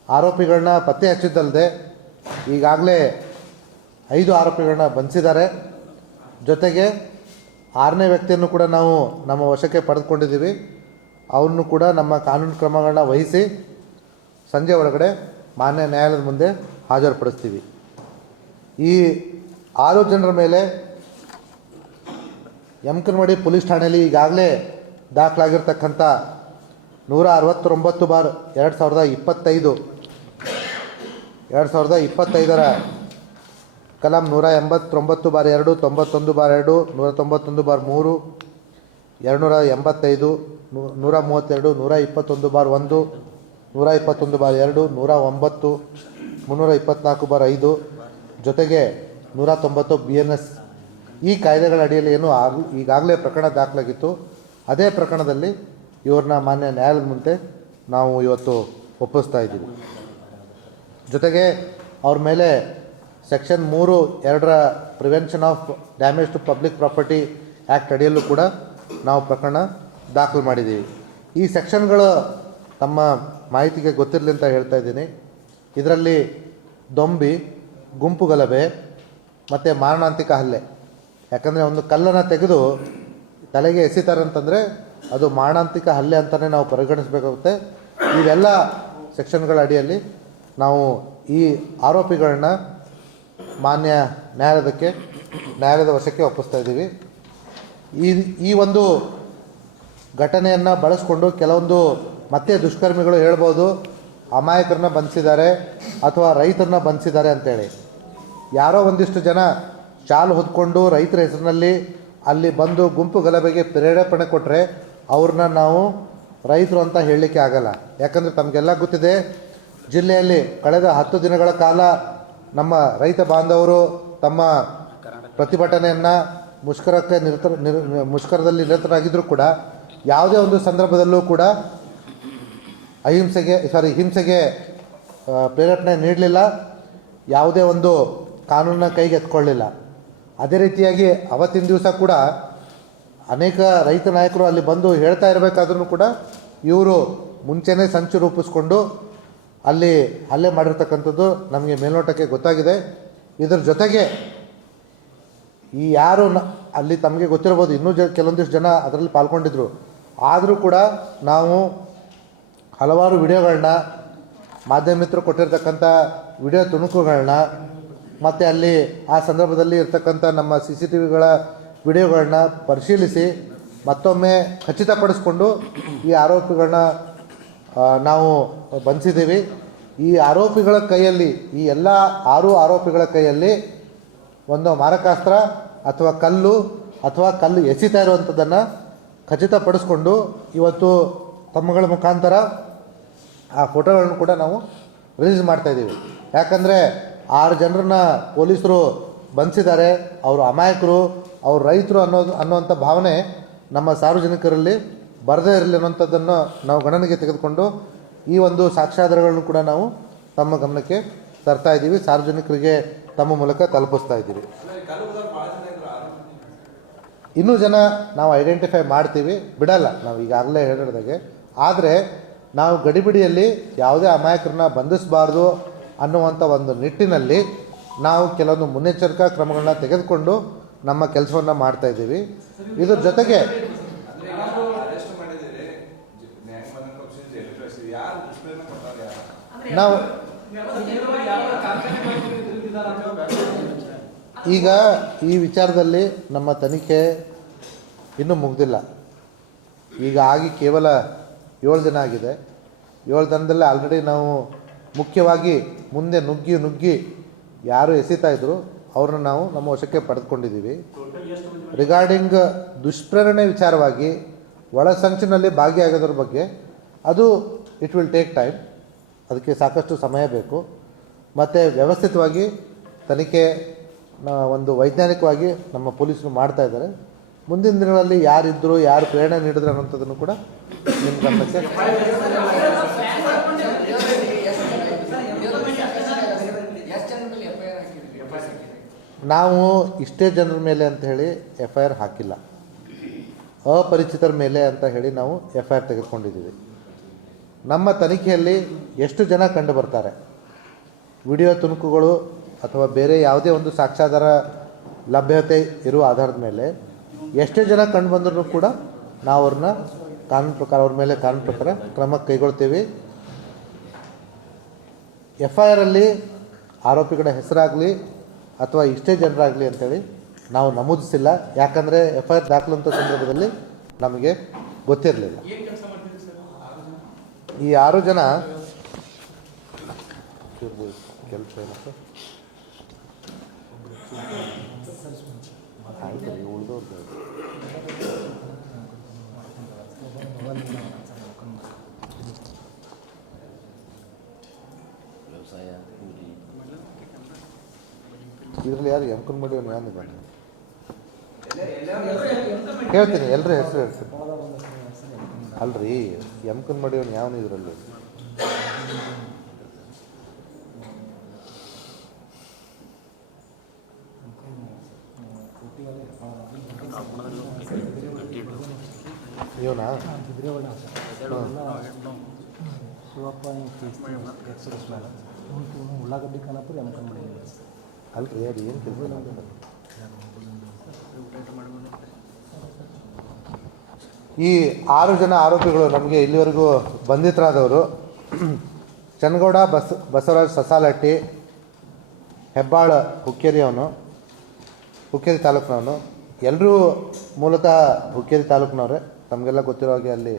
ಆರೋಪಿಗಳನ್ನ ಪತ್ತೆ ಹಚ್ಚಿದ್ದಲ್ಲದೆ ಈಗಾಗಲೇ 5 ಆರೋಪಿಗಳನ್ನ ಬಂಧಿಸಿದ್ದಾರೆ. ಜೊತೆಗೆ 6ನೇ ವ್ಯಕ್ತಿಯನ್ನು ಕೂಡ ನಾವು ನಮ್ಮ ವಶಕ್ಕೆ ಪಡೆದುಕೊಂಡಿದ್ದೀವಿ. ಅವನು ಕೂಡ ನಮ್ಮ ಕಾನೂನು ಕ್ರಮಗಳನ್ನ ವಹಿಸಿ ಸಂಜೆ ಒಳಗಡೆ ಮಾನ್ಯ ನ್ಯಾಯಾಲಯದ ಮುಂದೆ ಹಾಜರುಪಡಿಸ್ತೀವಿ. ಈ 6 ಜನರ ಮೇಲೆ ಯಮಕನಮರಡಿ ಪೊಲೀಸ್ ಠಾಣೆಯಲ್ಲಿ ಈಗಾಗಲೇ ದಾಖಲಾಗಿರ್ತಕ್ಕಂಥ 169/2025 2025ರ ಕಲಂ 189/2, 91/2, 191/3, 285, 132, 121/1, 121/2, 109, 324/5 ಜೊತೆಗೆ 190 BNS ಈ ಕಾಯ್ದೆಗಳ ಅಡಿಯಲ್ಲಿ ಏನು ಈಗಾಗಲೇ ಪ್ರಕರಣ ದಾಖಲಾಗಿತ್ತು. ಅದೇ ಪ್ರಕರಣದಲ್ಲಿ ಇವ್ರನ್ನ ಮಾನ್ಯ ನ್ಯಾಯಾಲಯದ ಮುಂದೆ ನಾವು ಇವತ್ತು ಒಪ್ಪಿಸ್ತಾ ಇದ್ದೀವಿ. ಜೊತೆಗೆ ಅವ್ರ ಮೇಲೆ section 3(2) prevention of damage to public property act ಅಡಿಯಲ್ಲೂ ಕೂಡ ನಾವು ಪ್ರಕರಣ ದಾಖಲು ಮಾಡಿದ್ದೀವಿ. ಈ ಸೆಕ್ಷನ್ಗಳು ತಮ್ಮ ಮಾಹಿತಿಗೆ ಗೊತ್ತಿರಲಿ ಅಂತ ಹೇಳ್ತಾ ಇದ್ದೀನಿ. ಇದರಲ್ಲಿ ದೊಂಬಿ, ಗುಂಪು ಗಲಭೆ ಮತ್ತು ಮಾರಣಾಂತಿಕ ಹಲ್ಲೆ. ಯಾಕಂದರೆ ಒಂದು ಕಲ್ಲನ್ನು ತೆಗೆದು ತಲೆಗೆ ಎಸಿತಾರೆ ಅಂತಂದರೆ ಅದು ಮಾರಣಾಂತಿಕ ಹಲ್ಲೆ ಅಂತಲೇ ನಾವು ಪರಿಗಣಿಸಬೇಕಾಗುತ್ತೆ. ಇವೆಲ್ಲ ಸೆಕ್ಷನ್ಗಳ ಅಡಿಯಲ್ಲಿ ನಾವು ಈ ಆರೋಪಿಗಳನ್ನ ಮಾನ್ಯ ನ್ಯಾಯಾಲಯದ ವಶಕ್ಕೆ ಒಪ್ಪಿಸ್ತಾ ಇದ್ದೀವಿ. ಈ ಒಂದು ಘಟನೆಯನ್ನು ಬಳಸ್ಕೊಂಡು ಕೆಲವೊಂದು ಮತ್ತೆ ದುಷ್ಕರ್ಮಿಗಳು ಹೇಳ್ಬೋದು ಅಮಾಯಕರನ್ನ ಬಂಧಿಸಿದ್ದಾರೆ ಅಥವಾ ರೈತರನ್ನ ಬಂಧಿಸಿದ್ದಾರೆ ಅಂತೇಳಿ. ಯಾರೋ ಒಂದಿಷ್ಟು ಜನ ಶಾಲು ಹೊದ್ಕೊಂಡು ರೈತರ ಹೆಸರಿನಲ್ಲಿ ಅಲ್ಲಿ ಬಂದು ಗುಂಪು ಗಲಭೆಗೆ ಪ್ರೇರೇಪಣೆ ಕೊಟ್ಟರೆ ಅವ್ರನ್ನ ನಾವು ರೈತರು ಅಂತ ಹೇಳಲಿಕ್ಕೆ ಆಗಲ್ಲ. ಯಾಕಂದರೆ ತಮಗೆಲ್ಲ ಗೊತ್ತಿದೆ, ಜಿಲ್ಲೆಯಲ್ಲಿ ಕಳೆದ 10 ದಿನಗಳ ಕಾಲ ನಮ್ಮ ರೈತ ಬಾಂಧವರು ತಮ್ಮ ಪ್ರತಿಭಟನೆಯನ್ನು ಮುಷ್ಕರದಲ್ಲಿ ನಿರತರಾಗಿದ್ದರೂ ಕೂಡ ಯಾವುದೇ ಒಂದು ಸಂದರ್ಭದಲ್ಲೂ ಕೂಡ ಹಿಂಸೆಗೆ ಪ್ರೇರೇಪಣೆ ನೀಡಲಿಲ್ಲ, ಯಾವುದೇ ಒಂದು ಕಾನೂನನ್ನ ಕೈಗೆ ಎತ್ಕೊಳ್ಳಿಲ್ಲ. ಅದೇ ರೀತಿಯಾಗಿ ಅವತ್ತಿನ ದಿವಸ ಕೂಡ ಅನೇಕ ರೈತ ನಾಯಕರು ಅಲ್ಲಿ ಬಂದು ಹೇಳ್ತಾ ಇರಬೇಕಾದ್ರೂ ಕೂಡ ಇವರು ಮುಂಚೆನೇ ಸಂಚು ರೂಪಿಸ್ಕೊಂಡು ಅಲ್ಲಿ ಹಲ್ಲೆ ಮಾಡಿರ್ತಕ್ಕಂಥದ್ದು ನಮಗೆ ಮೇಲ್ನೋಟಕ್ಕೆ ಗೊತ್ತಾಗಿದೆ. ಇದರ ಜೊತೆಗೆ ಈ ಯಾರು ಅಲ್ಲಿ ತಮಗೆ ಗೊತ್ತಿರ್ಬೋದು, ಇನ್ನೂ ಕೆಲವೊಂದಿಷ್ಟು ಜನ ಅದರಲ್ಲಿ ಪಾಲ್ಗೊಂಡಿದ್ರು. ಆದರೂ ಕೂಡ ನಾವು ಹಲವಾರು ವಿಡಿಯೋಗಳನ್ನ ಮಾಧ್ಯಮ ಮಿತ್ರರು ಕೊಟ್ಟಿರ್ತಕ್ಕಂಥ ವಿಡಿಯೋ ತುಣುಕುಗಳನ್ನ ಮತ್ತು ಅಲ್ಲಿ ಆ ಸಂದರ್ಭದಲ್ಲಿ ಇರ್ತಕ್ಕಂಥ ನಮ್ಮ CCTV ವಿಡಿಯೋಗಳನ್ನ ಪರಿಶೀಲಿಸಿ ಮತ್ತೊಮ್ಮೆ ಖಚಿತಪಡಿಸ್ಕೊಂಡು ಈ ಆರೋಪಿಗಳನ್ನ ನಾವು ಬಂಧಿಸಿದ್ದೀವಿ. ಈ ಆರೋಪಿಗಳ ಕೈಯಲ್ಲಿ, ಈ ಎಲ್ಲ 6 ಆರೋಪಿಗಳ ಕೈಯಲ್ಲಿ ಒಂದು ಮಾರಕಾಸ್ತ್ರ ಅಥವಾ ಕಲ್ಲು ಎಸಿತಾ ಇರುವಂಥದ್ದನ್ನು ಖಚಿತಪಡಿಸ್ಕೊಂಡು ಇವತ್ತು ತಮ್ಮಗಳ ಮುಖಾಂತರ ಆ ಫೋಟೋಗಳನ್ನು ಕೂಡ ನಾವು ರಿಲೀಸ್ ಮಾಡ್ತಾಯಿದ್ದೀವಿ. ಯಾಕಂದರೆ 6 ಜನರನ್ನ ಪೊಲೀಸರು ಬಂಧಿಸಿದ್ದಾರೆ, ಅವರು ಅಮಾಯಕರು, ಅವರು ರೈತರು ಅನ್ನುವಂಥ ಭಾವನೆ ನಮ್ಮ ಸಾರ್ವಜನಿಕರಲ್ಲಿ ಬರದೇ ಇರಲಿ ಅನ್ನೋಂಥದ್ದನ್ನು ನಾವು ಗಣನೆಗೆ ತೆಗೆದುಕೊಂಡು ಈ ಒಂದು ಸಾಕ್ಷ್ಯಾಧಾರಗಳನ್ನು ಕೂಡ ನಾವು ತಮ್ಮ ಗಮನಕ್ಕೆ ತರ್ತಾ ಇದ್ದೀವಿ, ಸಾರ್ವಜನಿಕರಿಗೆ ತಮ್ಮ ಮೂಲಕ ತಲುಪಿಸ್ತಾ ಇದ್ದೀವಿ. ಇನ್ನೂ ಜನ ನಾವು ಐಡೆಂಟಿಫೈ ಮಾಡ್ತೀವಿ, ಬಿಡಲ್ಲ ನಾವು ಈಗಾಗಲೇ ಹೇಳಿದಾಗೆ. ಆದರೆ ನಾವು ಗಡಿಬಿಡಿಯಲ್ಲಿ ಯಾವುದೇ ಅಮಾಯಕರನ್ನ ಬಂಧಿಸಬಾರ್ದು ಅನ್ನುವಂಥ ಒಂದು ನಿಟ್ಟಿನಲ್ಲಿ ನಾವು ಕೆಲವೊಂದು ಮುನ್ನೆಚ್ಚರಿಕಾ ಕ್ರಮಗಳನ್ನ ತೆಗೆದುಕೊಂಡು ನಮ್ಮ ಕೆಲಸವನ್ನು ಮಾಡ್ತಾಯಿದ್ದೀವಿ. ಇದ್ರ ಜೊತೆಗೆ ನಾವು ಈಗ ಈ ವಿಚಾರದಲ್ಲಿ ನಮ್ಮ ತನಿಖೆ ಇನ್ನೂ ಮುಗ್ದಿಲ್ಲ. ಈಗ ಆಗಿ ಕೇವಲ 7 ದಿನ ಆಗಿದೆ. 7 ದಿನದಲ್ಲಿ ಆಲ್ರೆಡಿ ನಾವು ಮುಖ್ಯವಾಗಿ ಮುಂದೆ ನುಗ್ಗಿ ಯಾರು ಎಸಿತಾ ಇದ್ರು ಅವ್ರನ್ನ ನಾವು ನಮ್ಮ ವಶಕ್ಕೆ ಪಡೆದುಕೊಂಡಿದ್ದೀವಿ. ರಿಗಾರ್ಡಿಂಗ್ ದುಷ್ಪ್ರೇರಣೆ ವಿಚಾರವಾಗಿ ಒಳಸಂಚಿನಲ್ಲಿ ಭಾಗಿಯಾಗೋದ್ರ ಬಗ್ಗೆ ಅದು ಇಟ್ ವಿಲ್ ಟೇಕ್ ಟೈಮ್, ಅದಕ್ಕೆ ಸಾಕಷ್ಟು ಸಮಯ ಬೇಕು. ಮತ್ತು ವ್ಯವಸ್ಥಿತವಾಗಿ ತನಿಖೆ ಒಂದು ವೈಜ್ಞಾನಿಕವಾಗಿ ನಮ್ಮ ಪೊಲೀಸರು ಮಾಡ್ತಾ ಇದ್ದಾರೆ. ಮುಂದಿನ ದಿನಗಳಲ್ಲಿ ಯಾರಿದ್ದರು, ಯಾರು ಪ್ರೇರಣೆ ನೀಡಿದ್ರು ಅನ್ನೋಂಥದ್ದನ್ನು ಕೂಡ ನಿಮ್ಮ ಗಮನಕ್ಕೆ ನಾವು ಇಷ್ಟೇ ಜನರ ಮೇಲೆ ಅಂತ ಹೇಳಿ FIR ಹಾಕಿಲ್ಲ, ಅಪರಿಚಿತರ ಮೇಲೆ ಅಂತ ಹೇಳಿ ನಾವು FIR ತೆಗೆದುಕೊಂಡಿದ್ದೀವಿ. ನಮ್ಮ ತನಿಖೆಯಲ್ಲಿ ಎಷ್ಟು ಜನ ಕಂಡು ಬರ್ತಾರೆ, ವಿಡಿಯೋ ತುಣುಕುಗಳು ಅಥವಾ ಬೇರೆ ಯಾವುದೇ ಒಂದು ಸಾಕ್ಷ್ಯಾಧಾರ ಲಭ್ಯತೆ ಇರುವ ಆಧಾರದ ಮೇಲೆ ಎಷ್ಟೇ ಜನ ಕಂಡು ಬಂದರೂ ಕೂಡ ನಾವು ಅವ್ರನ್ನ ಅವ್ರ ಮೇಲೆ ಕಾನೂನು ಪ್ರಕಾರ ಕ್ರಮ ಕೈಗೊಳ್ತೀವಿ. FIR-ಅಲ್ಲಿ ಆರೋಪಿಗಳ ಹೆಸರಾಗಲಿ ಅಥವಾ ಇಷ್ಟೇ ಜನರಾಗಲಿ ಅಂಥೇಳಿ ನಾವು ನಮೂದಿಸಿಲ್ಲ. ಯಾಕಂದರೆ FIR ದಾಖಲಂಥ ಸಂದರ್ಭದಲ್ಲಿ ನಮಗೆ ಗೊತ್ತಿರಲಿಲ್ಲ. ಈ 6 ಜನ ಕೆಲಸ ಏನಪ್ಪ ಆಯ್ತು ಉಳಿದವ್ರು ಇದರಲ್ಲಿ ಯಾರು ಎಮ್ಕನ್ ಮಾಡಿ ನಾನು ಹೇಳ್ತೀನಿ, ಎಲ್ಲರೂ ಹೆಸರು ಹೇಳ್ತೀನಿ. ಅಲ್ರಿ ಎಮ್ಕನ್ ಮಾಡಿಯವನು ಯಾವನು ಇದರಲ್ಲಿ? ಇವನಾ ಶಿವಪ್ಪ ಉಳ್ಳಾಗಡ್ಡಿ ಖಾನಾಪುರ ಎಮ್ಕನ್ ಮಾಡಿ ಅಲ್ರಿ ಅದು ಏನು ಕೆಲಸ? ಈ 6 ಜನ ಆರೋಪಿಗಳು ನಮಗೆ ಇಲ್ಲಿವರೆಗೂ ಬಂಧಿತರಾದವರು ಚನ್ನಗೌಡ ಬಸವರಾಜ್ ಸಸಾಲಟ್ಟಿ, ಹೆಬ್ಬಾಳ ಹುಕ್ಕೇರಿಯವನು, ಹುಕ್ಕೇರಿ ತಾಲೂಕಿನವನು. ಎಲ್ಲರೂ ಮೂಲತಃ ಹುಕ್ಕೇರಿ ತಾಲೂಕಿನವ್ರೆ, ತಮಗೆಲ್ಲ ಗೊತ್ತಿರೋ ಹಾಗೆ ಅಲ್ಲಿ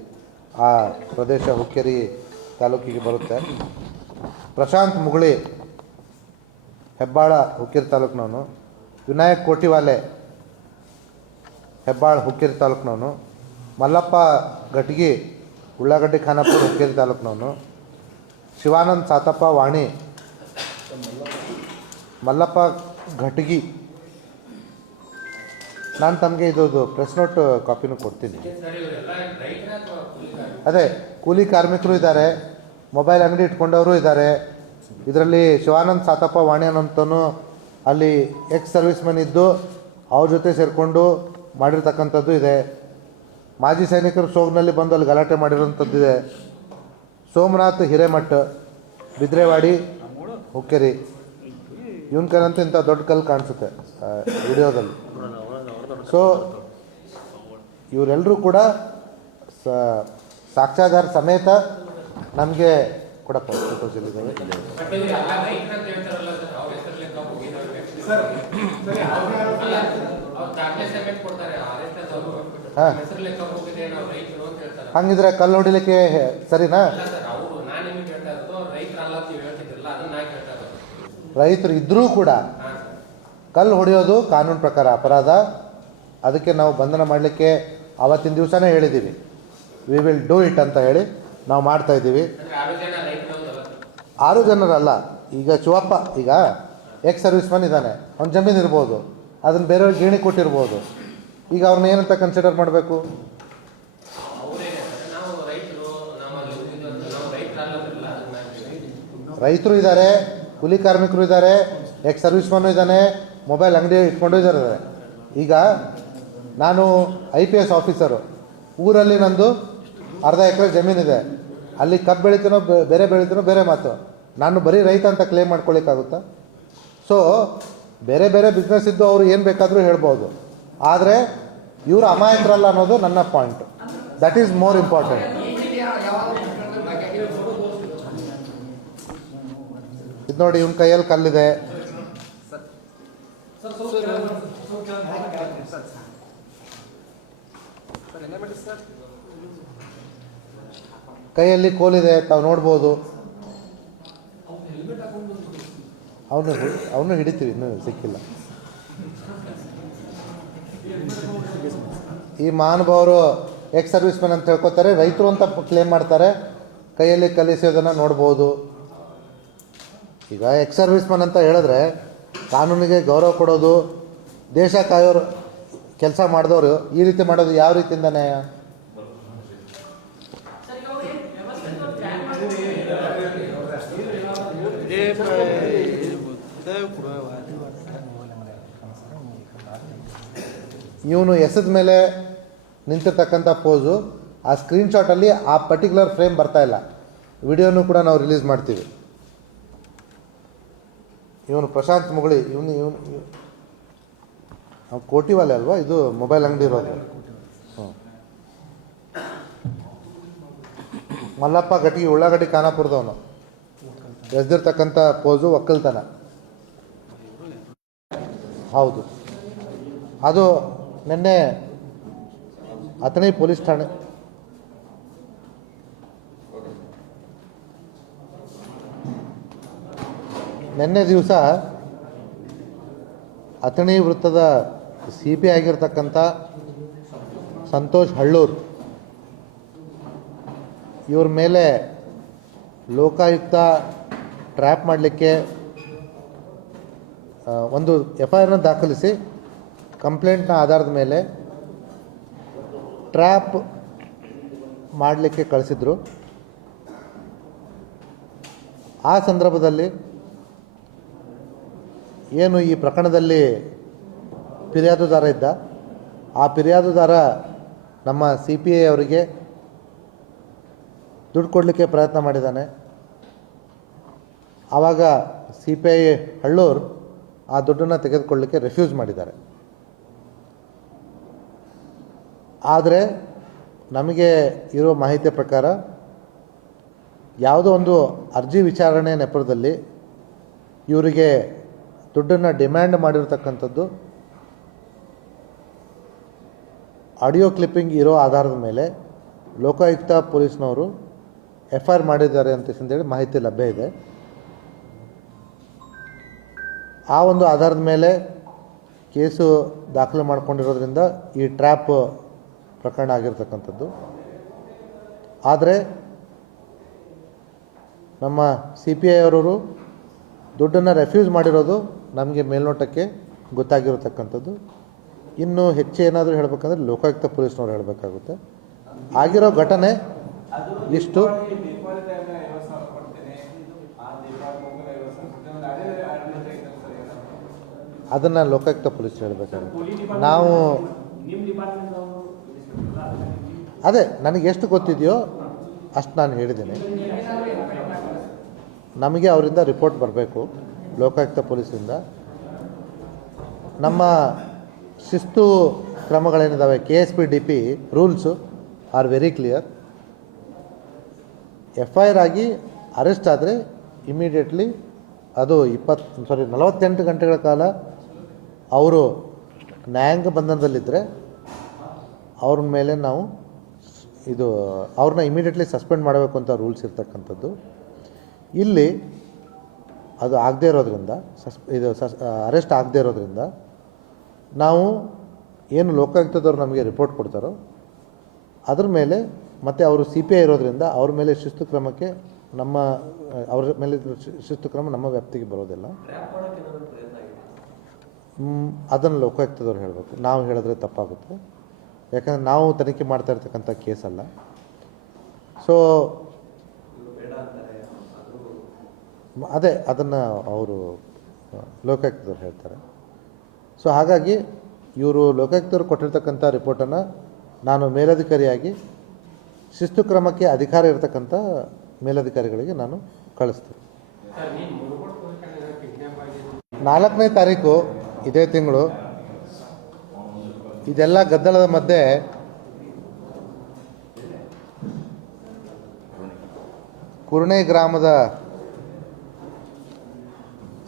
ಆ ಪ್ರದೇಶ ಹುಕ್ಕೇರಿ ತಾಲೂಕಿಗೆ ಬರುತ್ತೆ. ಪ್ರಶಾಂತ್ ಮುಗುಳಿ, ಹೆಬ್ಬಾಳ ಹುಕ್ಕೇರಿ ತಾಲೂಕಿನವನು. ವಿನಾಯಕ್ ಕೋಟಿವಾಲೆ, ಹೆಬ್ಬಾಳ ಹುಕ್ಕೇರಿ ತಾಲೂಕಿನವನು. ಮಲ್ಲಪ್ಪ ಘಟಗಿ, ಉಳ್ಳಾಗಡ್ಡಿ ಖಾನಾಪುರ ಹುಕ್ಕೇರಿ ತಾಲೂಕಿನವನು. ಶಿವಾನಂದ್ ಸಾತಪ್ಪ ವಾಣಿ, ಮಲ್ಲಪ್ಪ ಘಟಗಿ. ನಾನು ತಮಗೆ ಇದು ಪ್ರೆಸ್ ನೋಟ್ ಕಾಪಿನೂ ಕೊಡ್ತೀನಿ. ಅದೇ ಕೂಲಿ ಕಾರ್ಮಿಕರು ಇದ್ದಾರೆ, ಮೊಬೈಲ್ ಅಂಗಡಿ ಇಟ್ಕೊಂಡವರು ಇದ್ದಾರೆ. ಇದರಲ್ಲಿ ಶಿವಾನಂದ್ ಸಾತಪ್ಪ ವಾಣಿ ಅನ್ನೋಂಥನು ಅಲ್ಲಿ ಸರ್ವಿಸ್ ಮ್ಯಾನ್ ಇದ್ದು ಅವ್ರ ಜೊತೆ ಸೇರಿಕೊಂಡು ಮಾಡಿರ್ತಕ್ಕಂಥದ್ದು ಇದೆ. ಮಾಜಿ ಸೈನಿಕರು ಸೋಗ್ನಲ್ಲಿ ಬಂದು ಅಲ್ಲಿ ಗಲಾಟೆ ಮಾಡಿರೋಂಥದ್ದಿದೆ. ಸೋಮನಾಥ್ ಹಿರೇಮಠ್, ಬಿದ್ರೇವಾಡಿ ಹುಕ್ಕೇರಿ. ಇವನ್ ಕರಂತೂ ಇಂಥ ದೊಡ್ಡ ಕಲ್ಲು ಕಾಣಿಸುತ್ತೆ ವಿಡಿಯೋದಲ್ಲಿ. ಸೊ ಇವರೆಲ್ಲರೂ ಕೂಡ ಸಾಕ್ಷ್ಯಾಧಾರ ಸಮೇತ ನಮಗೆ ಕೊಡಪ್ಪ ಫೋಟೋಸ್ ಇಲ್ಲಿದ್ದಾವೆ. ಹಾಂ, ಹಂಗಿದ್ರೆ ಕಲ್ಲು ಹೊಡಿಲಿಕ್ಕೆ ಸರಿನಾ? ರೈತರು ಇದ್ದರೂ ಕೂಡ ಕಲ್ಲು ಹೊಡೆಯೋದು ಕಾನೂನು ಪ್ರಕಾರ ಅಪರಾಧ. ಅದಕ್ಕೆ ನಾವು ಬಂಧನ ಮಾಡಲಿಕ್ಕೆ ಆವತ್ತಿನ ದಿವಸನೇ ಹೇಳಿದ್ದೀವಿ, ವಿ ವಿಲ್ ಡೂ ಇಟ್ ಅಂತ ಹೇಳಿ ನಾವು ಮಾಡ್ತಾ ಇದ್ದೀವಿ. 6 ಜನರಲ್ಲ, ಈಗ ಶಿವಪ್ಪ ಈಗ ಎಕ್ಸ್ ಸರ್ವಿಸ್ ಮ್ಯಾನ್ ಇದ್ದಾನೆ, ಅವ್ನ ಜಮೀನು ಇರ್ಬೋದು, ಅದನ್ನು ಬೇರೆಯವ್ರಿಗೆ ಗೇಣಿ ಕೊಟ್ಟಿರ್ಬೋದು. ಈಗ ಅವ್ರನ್ನ ಏನಂತ ಕನ್ಸಿಡರ್ ಮಾಡಬೇಕು? ರೈತರು ಇದ್ದಾರೆ, ಕೂಲಿ ಕಾರ್ಮಿಕರು ಇದ್ದಾರೆ, ಎಕ್ಸ್ ಸರ್ವಿಸ್ ಮ್ಯಾನು ಇದ್ದಾನೆ, ಮೊಬೈಲ್ ಅಂಗಡಿ ಇಟ್ಕೊಂಡು ಇದ್ದಾರೆ. ಈಗ ನಾನು IPS ಆಫೀಸರು, ಊರಲ್ಲಿ ನಂದು ಅರ್ಧ ಎಕರೆ ಜಮೀನಿದೆ, ಅಲ್ಲಿ ಕಬ್ಬು ಬೆಳಿತೀನೋ ಬೇರೆ ಬೆಳಿತೀನೋ ಬೇರೆ ಮಾತು. ನಾನು ಬರೀ ರೈತ ಅಂತ ಕ್ಲೇಮ್ ಮಾಡ್ಕೊಳ್ಳಿಕ್ಕಾಗುತ್ತಾ? ಸೊ ಬೇರೆ ಬೇರೆ ಬಿಸ್ನೆಸ್ ಇದ್ದು ಅವರು ಏನು ಬೇಕಾದರೂ ಹೇಳ್ಬೋದು, ಆದರೆ ಇವರು ಅಮಾಯಕರಲ್ಲ ಅನ್ನೋದು ನನ್ನ point. That is more important. ಇದು ನೋಡಿ, ಇವನ ಕೈಯಲ್ಲಿ ಕಲ್ಲಿದೆ, ಕೈಯಲ್ಲಿ ಕೋಲಿದೆ, ತಾವು ನೋಡ್ಬೋದು. ಅವನು ಹಿಡಿತೀವಿ, ಇನ್ನೂ ಸಿಕ್ಕಿಲ್ಲ. ಈ ಮಹಾನುಭಾವರು ಎಕ್ಸ್ ಸರ್ವಿಸ್ ಮ್ಯಾನ್ ಅಂತ ಹೇಳ್ಕೊತಾರೆ, ರೈತರು ಅಂತ ಕ್ಲೇಮ್ ಮಾಡ್ತಾರೆ, ಕೈಯಲ್ಲಿ ಕಲಿಸೋದನ್ನು ನೋಡ್ಬೋದು. ಈಗ ಎಕ್ಸ್ ಸರ್ವಿಸ್ ಮ್ಯಾನ್ ಅಂತ ಹೇಳಿದ್ರೆ ಕಾನೂನಿಗೆ ಗೌರವ ಕೊಡೋದು, ದೇಶ ಕಾಯೋರು ಕೆಲಸ ಮಾಡಿದವರು ಈ ರೀತಿ ಮಾಡೋದು ಯಾವ ರೀತಿಯಿಂದ ನ್ಯಾಯ? ಇವನು ಎಸೆದ ಮೇಲೆ ನಿಂತಿರ್ತಕ್ಕಂಥ ಪೋಸು, ಆ ಸ್ಕ್ರೀನ್ಶಾಟಲ್ಲಿ ಆ ಪರ್ಟಿಕ್ಯುಲರ್ ಫ್ರೇಮ್ ಬರ್ತಾ ಇಲ್ಲ. ವಿಡಿಯೋನು ಕೂಡ ನಾವು ರಿಲೀಸ್ ಮಾಡ್ತೀವಿ. ಇವನು ಪ್ರಶಾಂತ್ ಮುಗುಳಿ, ಇವನು ಕೋಟಿವಾಲೆ ಅಲ್ವಾ, ಇದು ಮೊಬೈಲ್ ಅಂಗಡಿ ಇರೋದು. ಹ್ಞೂ, ಮಲ್ಲಪ್ಪ ಗಟ್ಟಿಗೆ ಉಳ್ಳಾಗಡ್ಡಿ ಖಾನಾಪುರದವನು. ಎಸ್ದಿರ್ತಕ್ಕಂಥ ಪೋಸು ಒಕ್ಕಲ್ತನ. ಹೌದು, ಅದು ನಿನ್ನೆ ಅಥಣಿ ಪೊಲೀಸ್ ಠಾಣೆ ನಿನ್ನೆ ದಿವಸ ಅಥಣಿ ವೃತ್ತದ CP ಆಗಿರ್ತಕ್ಕಂಥ ಸಂತೋಷ್ ಹಳ್ಳೂರು ಇವ್ರ ಮೇಲೆ ಲೋಕಾಯುಕ್ತ ಟ್ರ್ಯಾಪ್ ಮಾಡಲಿಕ್ಕೆ ಒಂದು FIR ದಾಖಲಿಸಿ ಕಂಪ್ಲೇಂಟ್ನ ಆಧಾರದ ಮೇಲೆ ಟ್ರ್ಯಾಪ್ ಮಾಡಲಿಕ್ಕೆ ಕಳಿಸಿದ್ರು. ಆ ಸಂದರ್ಭದಲ್ಲಿ ಏನು ಈ ಪ್ರಕರಣದಲ್ಲಿ ಫಿರ್ಯಾದುದಾರ ಇದ್ದ, ಆ ಫಿರ್ಯಾದುದಾರ ನಮ್ಮ CPI ಅವರಿಗೆ ದುಡ್ಡು ಕೊಡಲಿಕ್ಕೆ ಪ್ರಯತ್ನ ಮಾಡಿದ್ದಾನೆ. ಆವಾಗ CPI ಹಳ್ಳೂರು ಆ ದುಡ್ಡನ್ನು ತೆಗೆದುಕೊಳ್ಳಲಿಕ್ಕೆ ರೆಫ್ಯೂಸ್ ಮಾಡಿದ್ದಾರೆ. ಆದರೆ ನಮಗೆ ಇರೋ ಮಾಹಿತಿಯ ಪ್ರಕಾರ ಯಾವುದೋ ಒಂದು ಅರ್ಜಿ ವಿಚಾರಣೆ ನೆಪದಲ್ಲಿ ಇವರಿಗೆ ದುಡ್ಡನ್ನು ಡಿಮ್ಯಾಂಡ್ ಮಾಡಿರ್ತಕ್ಕಂಥದ್ದು ಆಡಿಯೋ ಕ್ಲಿಪ್ಪಿಂಗ್ ಇರೋ ಆಧಾರದ ಮೇಲೆ ಲೋಕಾಯುಕ್ತ ಪೊಲೀಸ್ನವರು FIR ಮಾಡಿದ್ದಾರೆ ಅಂತೇಳಿ ಮಾಹಿತಿ ಲಭ್ಯ ಇದೆ. ಆ ಒಂದು ಆಧಾರದ ಮೇಲೆ ಕೇಸು ದಾಖಲೆ ಮಾಡಿಕೊಂಡಿರೋದ್ರಿಂದ ಈ ಟ್ರ್ಯಾಪ್ ಪ್ರಕರಣ ಆಗಿರ್ತಕ್ಕಂಥದ್ದು. ಆದರೆ ನಮ್ಮ CPI ಅವರವರು ದುಡ್ಡನ್ನು ರೆಫ್ಯೂಸ್ ಮಾಡಿರೋದು ನಮಗೆ ಮೇಲ್ನೋಟಕ್ಕೆ ಗೊತ್ತಾಗಿರತಕ್ಕಂಥದ್ದು. ಇನ್ನು ಹೆಚ್ಚು ಏನಾದರೂ ಹೇಳಬೇಕಂದ್ರೆ ಲೋಕಾಯುಕ್ತ ಪೊಲೀಸ್ನವ್ರು ಹೇಳಬೇಕಾಗುತ್ತೆ. ಆಗಿರೋ ಘಟನೆ ಇಷ್ಟು. ಅದನ್ನು ಲೋಕಾಯುಕ್ತ ಪೊಲೀಸ್ ಹೇಳಬೇಕಾಗುತ್ತೆ. ನಾವು ಅದೇ ನನಗೆ ಎಷ್ಟು ಗೊತ್ತಿದೆಯೋ ಅಷ್ಟು ನಾನು ಹೇಳಿದ್ದೀನಿ. ನಮಗೆ ಅವರಿಂದ ರಿಪೋರ್ಟ್ ಬರಬೇಕು ಲೋಕಾಯುಕ್ತ ಪೊಲೀಸಿಂದ. ನಮ್ಮ ಶಿಸ್ತು ಕ್ರಮಗಳೇನಿದ್ದಾವೆ, KSPDP rules are very clear. FIR ಆಗಿ ಅರೆಸ್ಟ್ ಆದರೆ ಇಮಿಡಿಯೇಟ್ಲಿ ಅದು 48 ಗಂಟೆಗಳ ಕಾಲ ಅವರು ನ್ಯಾಯಾಂಗ ಬಂಧನದಲ್ಲಿದ್ದರೆ ಅವ್ರ ಮೇಲೆ ನಾವು ಇದು ಅವ್ರನ್ನ ಇಮಿಡಿಯೇಟ್ಲಿ ಸಸ್ಪೆಂಡ್ ಮಾಡಬೇಕು ಅಂತ ರೂಲ್ಸ್ ಇರ್ತಕ್ಕಂಥದ್ದು. ಇಲ್ಲಿ ಅದು ಆಗದೇ ಇರೋದ್ರಿಂದ ಅರೆಸ್ಟ್ ಆಗದೇ ಇರೋದ್ರಿಂದ ನಾವು ಏನು ಲೋಕಾಯುಕ್ತದವ್ರು ನಮಗೆ ರಿಪೋರ್ಟ್ ಕೊಡ್ತಾರೋ ಅದ್ರ ಮೇಲೆ ಮತ್ತು ಅವರು CPI ಇರೋದ್ರಿಂದ ಅವ್ರ ಮೇಲೆ ಶಿಸ್ತು ಕ್ರಮಕ್ಕೆ ಅವ್ರ ಮೇಲೆ ಶಿಸ್ತು ಕ್ರಮ ನಮ್ಮ ವ್ಯಾಪ್ತಿಗೆ ಬರೋದಿಲ್ಲ. ಅದನ್ನು ಲೋಕಾಯುಕ್ತದವ್ರು ಹೇಳಬೇಕು, ನಾವು ಹೇಳಿದ್ರೆ ತಪ್ಪಾಗುತ್ತೆ. ಯಾಕಂದರೆ ನಾವು ತನಿಖೆ ಮಾಡ್ತಾ ಇರ್ತಕ್ಕಂಥ ಕೇಸಲ್ಲ. ಸೊ ಅದೇ ಅದನ್ನು ಅವರು ಲೋಕಾಯುಕ್ತದವ್ರು ಹೇಳ್ತಾರೆ. ಸೊ ಹಾಗಾಗಿ ಇವರು ಲೋಕಾಯುಕ್ತರು ಕೊಟ್ಟಿರ್ತಕ್ಕಂಥ ರಿಪೋರ್ಟನ್ನು ನಾನು ಮೇಲಧಿಕಾರಿಯಾಗಿ ಶಿಸ್ತು ಕ್ರಮಕ್ಕೆ ಅಧಿಕಾರ ಇರತಕ್ಕಂಥ ಮೇಲಧಿಕಾರಿಗಳಿಗೆ ನಾನು ಕಳಿಸ್ತೀನಿ. 4ನೇ ತಾರೀಕು ಇದೇ ತಿಂಗಳು ಇದೆಲ್ಲ ಗದ್ದಲದ ಮಧ್ಯೆ ಕುರ್ಣೆ ಗ್ರಾಮದ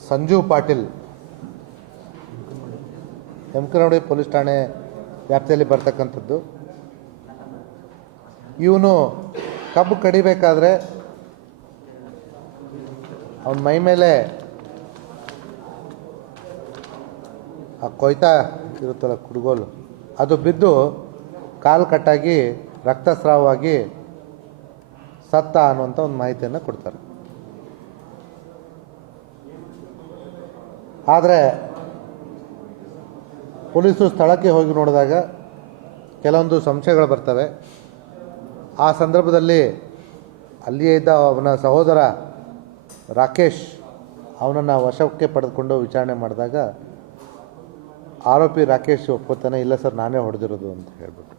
ಸಂಜು ಪಾಟೀಲ್ ಯಮಕನಹಳ್ಳಿ ಪೊಲೀಸ್ ಠಾಣೆ ವ್ಯಾಪ್ತಿಯಲ್ಲಿ ಬರ್ತಕ್ಕಂಥದ್ದು. ಇವನು ಕಬ್ಬು ಕಡಿಬೇಕಾದ್ರೆ ಅವನ ಮೈ ಮೇಲೆ ಆ ಕೊಯ್ತಾ ಇರುತ್ತಲ್ಲ ಕುಡುಗೋಲು, ಅದು ಬಿದ್ದು ಕಾಲು ಕಟ್ಟಾಗಿ ರಕ್ತಸ್ರಾವವಾಗಿ ಸತ್ತ ಅನ್ನುವಂಥ ಒಂದು ಮಾಹಿತಿಯನ್ನು ಕೊಡ್ತಾರೆ. ಆದರೆ ಪೊಲೀಸರು ಸ್ಥಳಕ್ಕೆ ಹೋಗಿ ನೋಡಿದಾಗ ಕೆಲವೊಂದು ಸಂಶಯಗಳು ಬರ್ತವೆ. ಆ ಸಂದರ್ಭದಲ್ಲಿ ಅಲ್ಲಿಯೇ ಇದ್ದ ಅವನ ಸಹೋದರ ರಾಕೇಶ್ ಅವನನ್ನು ವಶಕ್ಕೆ ಪಡೆದುಕೊಂಡು ವಿಚಾರಣೆ ಮಾಡಿದಾಗ ಆರೋಪಿ ರಾಕೇಶ್ ಒಪ್ಕೋತಾನೆ, ಇಲ್ಲ ಸರ್ ನಾನೇ ಹೊಡೆದಿರೋದು ಅಂತ ಹೇಳ್ಬಿಟ್ಟು.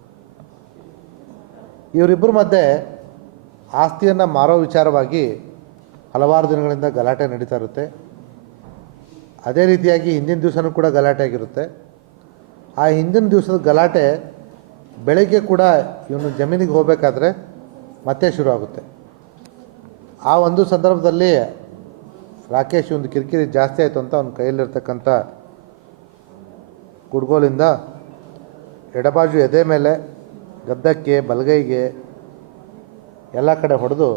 ಇವರಿಬ್ಬರ ಮಧ್ಯೆ ಆಸ್ತಿಯನ್ನು ಮಾರೋ ವಿಚಾರವಾಗಿ ಹಲವಾರು ದಿನಗಳಿಂದ ಗಲಾಟೆ ನಡೀತಾ ಇರುತ್ತೆ. ಅದೇ ರೀತಿಯಾಗಿ ಹಿಂದಿನ ದಿವಸನೂ ಕೂಡ ಗಲಾಟೆ ಆಗಿರುತ್ತೆ. ಆ ಹಿಂದಿನ ದಿವಸದ ಗಲಾಟೆ ಬೆಳಗ್ಗೆ ಕೂಡ ಇವನು ಜಮೀನಿಗೆ ಹೋಗಬೇಕಾದ್ರೆ ಮತ್ತೆ ಶುರು ಆಗುತ್ತೆ. ಆ ಒಂದು ಸಂದರ್ಭದಲ್ಲಿ ರಾಕೇಶ್ ಒಂದು ಕಿರಿಕಿರಿ ಜಾಸ್ತಿ ಆಯಿತು ಅಂತ ಅವನ ಕೈಯಲ್ಲಿರ್ತಕ್ಕಂಥ ಕುಡ್ಗೋಲಿಂದ ಎಡಬಾಜು ಎದೆ ಮೇಲೆ, ಗದ್ದಕ್ಕೆ, ಬಲಗೈಗೆ ಎಲ್ಲ ಕಡೆ ಹೊಡೆದು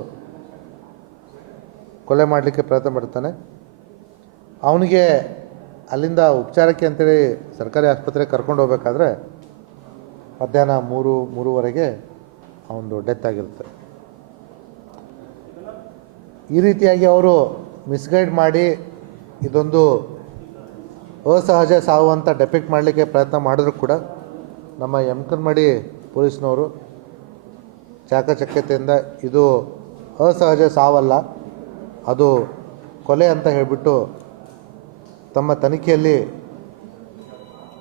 ಕೊಲೆ ಮಾಡಲಿಕ್ಕೆ ಪ್ರಯತ್ನ ಮಾಡ್ತಾನೆ. ಅವನಿಗೆ ಅಲ್ಲಿಂದ ಉಪಚಾರಕ್ಕೆ ಅಂತೇಳಿ ಸರ್ಕಾರಿ ಆಸ್ಪತ್ರೆಗೆ ಕರ್ಕೊಂಡು ಹೋಗ್ಬೇಕಾದ್ರೆ ಮಧ್ಯಾಹ್ನ 3:03ವರೆಗೆ ಅವನದು ಡೆತ್ ಆಗಿರುತ್ತೆ. ಈ ರೀತಿಯಾಗಿ ಅವರು ಮಿಸ್ಗೈಡ್ ಮಾಡಿ ಇದೊಂದು ಅಸಹಜ ಸಾವು ಅಂತ ಡೆಪಿಕ್ಟ್ ಮಾಡಲಿಕ್ಕೆ ಪ್ರಯತ್ನ ಮಾಡಿದ್ರು ಕೂಡ ನಮ್ಮ ಯಮಕನಮಡಿ ಪೊಲೀಸ್ನವರು ಚಾಕಚಕ್ಯತೆಯಿಂದ ಇದು ಅಸಹಜ ಸಾವಲ್ಲ, ಅದು ಕೊಲೆ ಅಂತ ಹೇಳಿಬಿಟ್ಟು ತಮ್ಮ ತನಿಖೆಯಲ್ಲಿ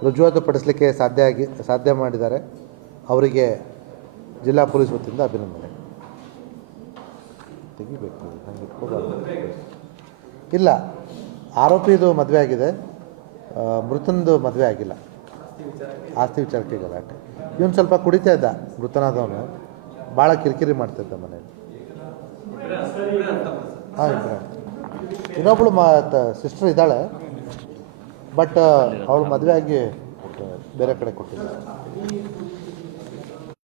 ರುಜುವಾತುಪಡಿಸಲಿಕ್ಕೆ ಸಾಧ್ಯ ಮಾಡಿದ್ದಾರೆ. ಅವರಿಗೆ ಜಿಲ್ಲಾ ಪೊಲೀಸ್ ವತಿಯಿಂದ ಅಭಿನಂದನೆ. ತೆಗಿಬೇಕು, ಹಂಗೆ ಇಟ್ಕೋಬಾರ್ದು. ಇಲ್ಲ, ಆರೋಪಿದು ಮದುವೆ ಆಗಿದೆ, ಮೃತನದು ಮದುವೆ ಆಗಿಲ್ಲ. ಆಸ್ತಿ ವಿಚಾರಕ್ಕೆ ಗಲಾಟೆ. ಇವನು ಸ್ವಲ್ಪ ಕುಡಿತಾ ಇದ್ದ, ಮೃತನಾದವನು ಭಾಳ ಕಿರಿಕಿರಿ ಮಾಡ್ತಿದ್ದ ಮನೇಲಿ. ಹಾಂ, ಇನ್ನೊಬ್ಬಳು ಸಿಸ್ಟರ್ ಇದ್ದಾಳೆ, ಬಟ್ ಅವಳು ಮದುವೆ ಆಗಿ ಬೇರೆ ಕಡೆ ಕೊಟ್ಟಿದ್ದಾರೆ.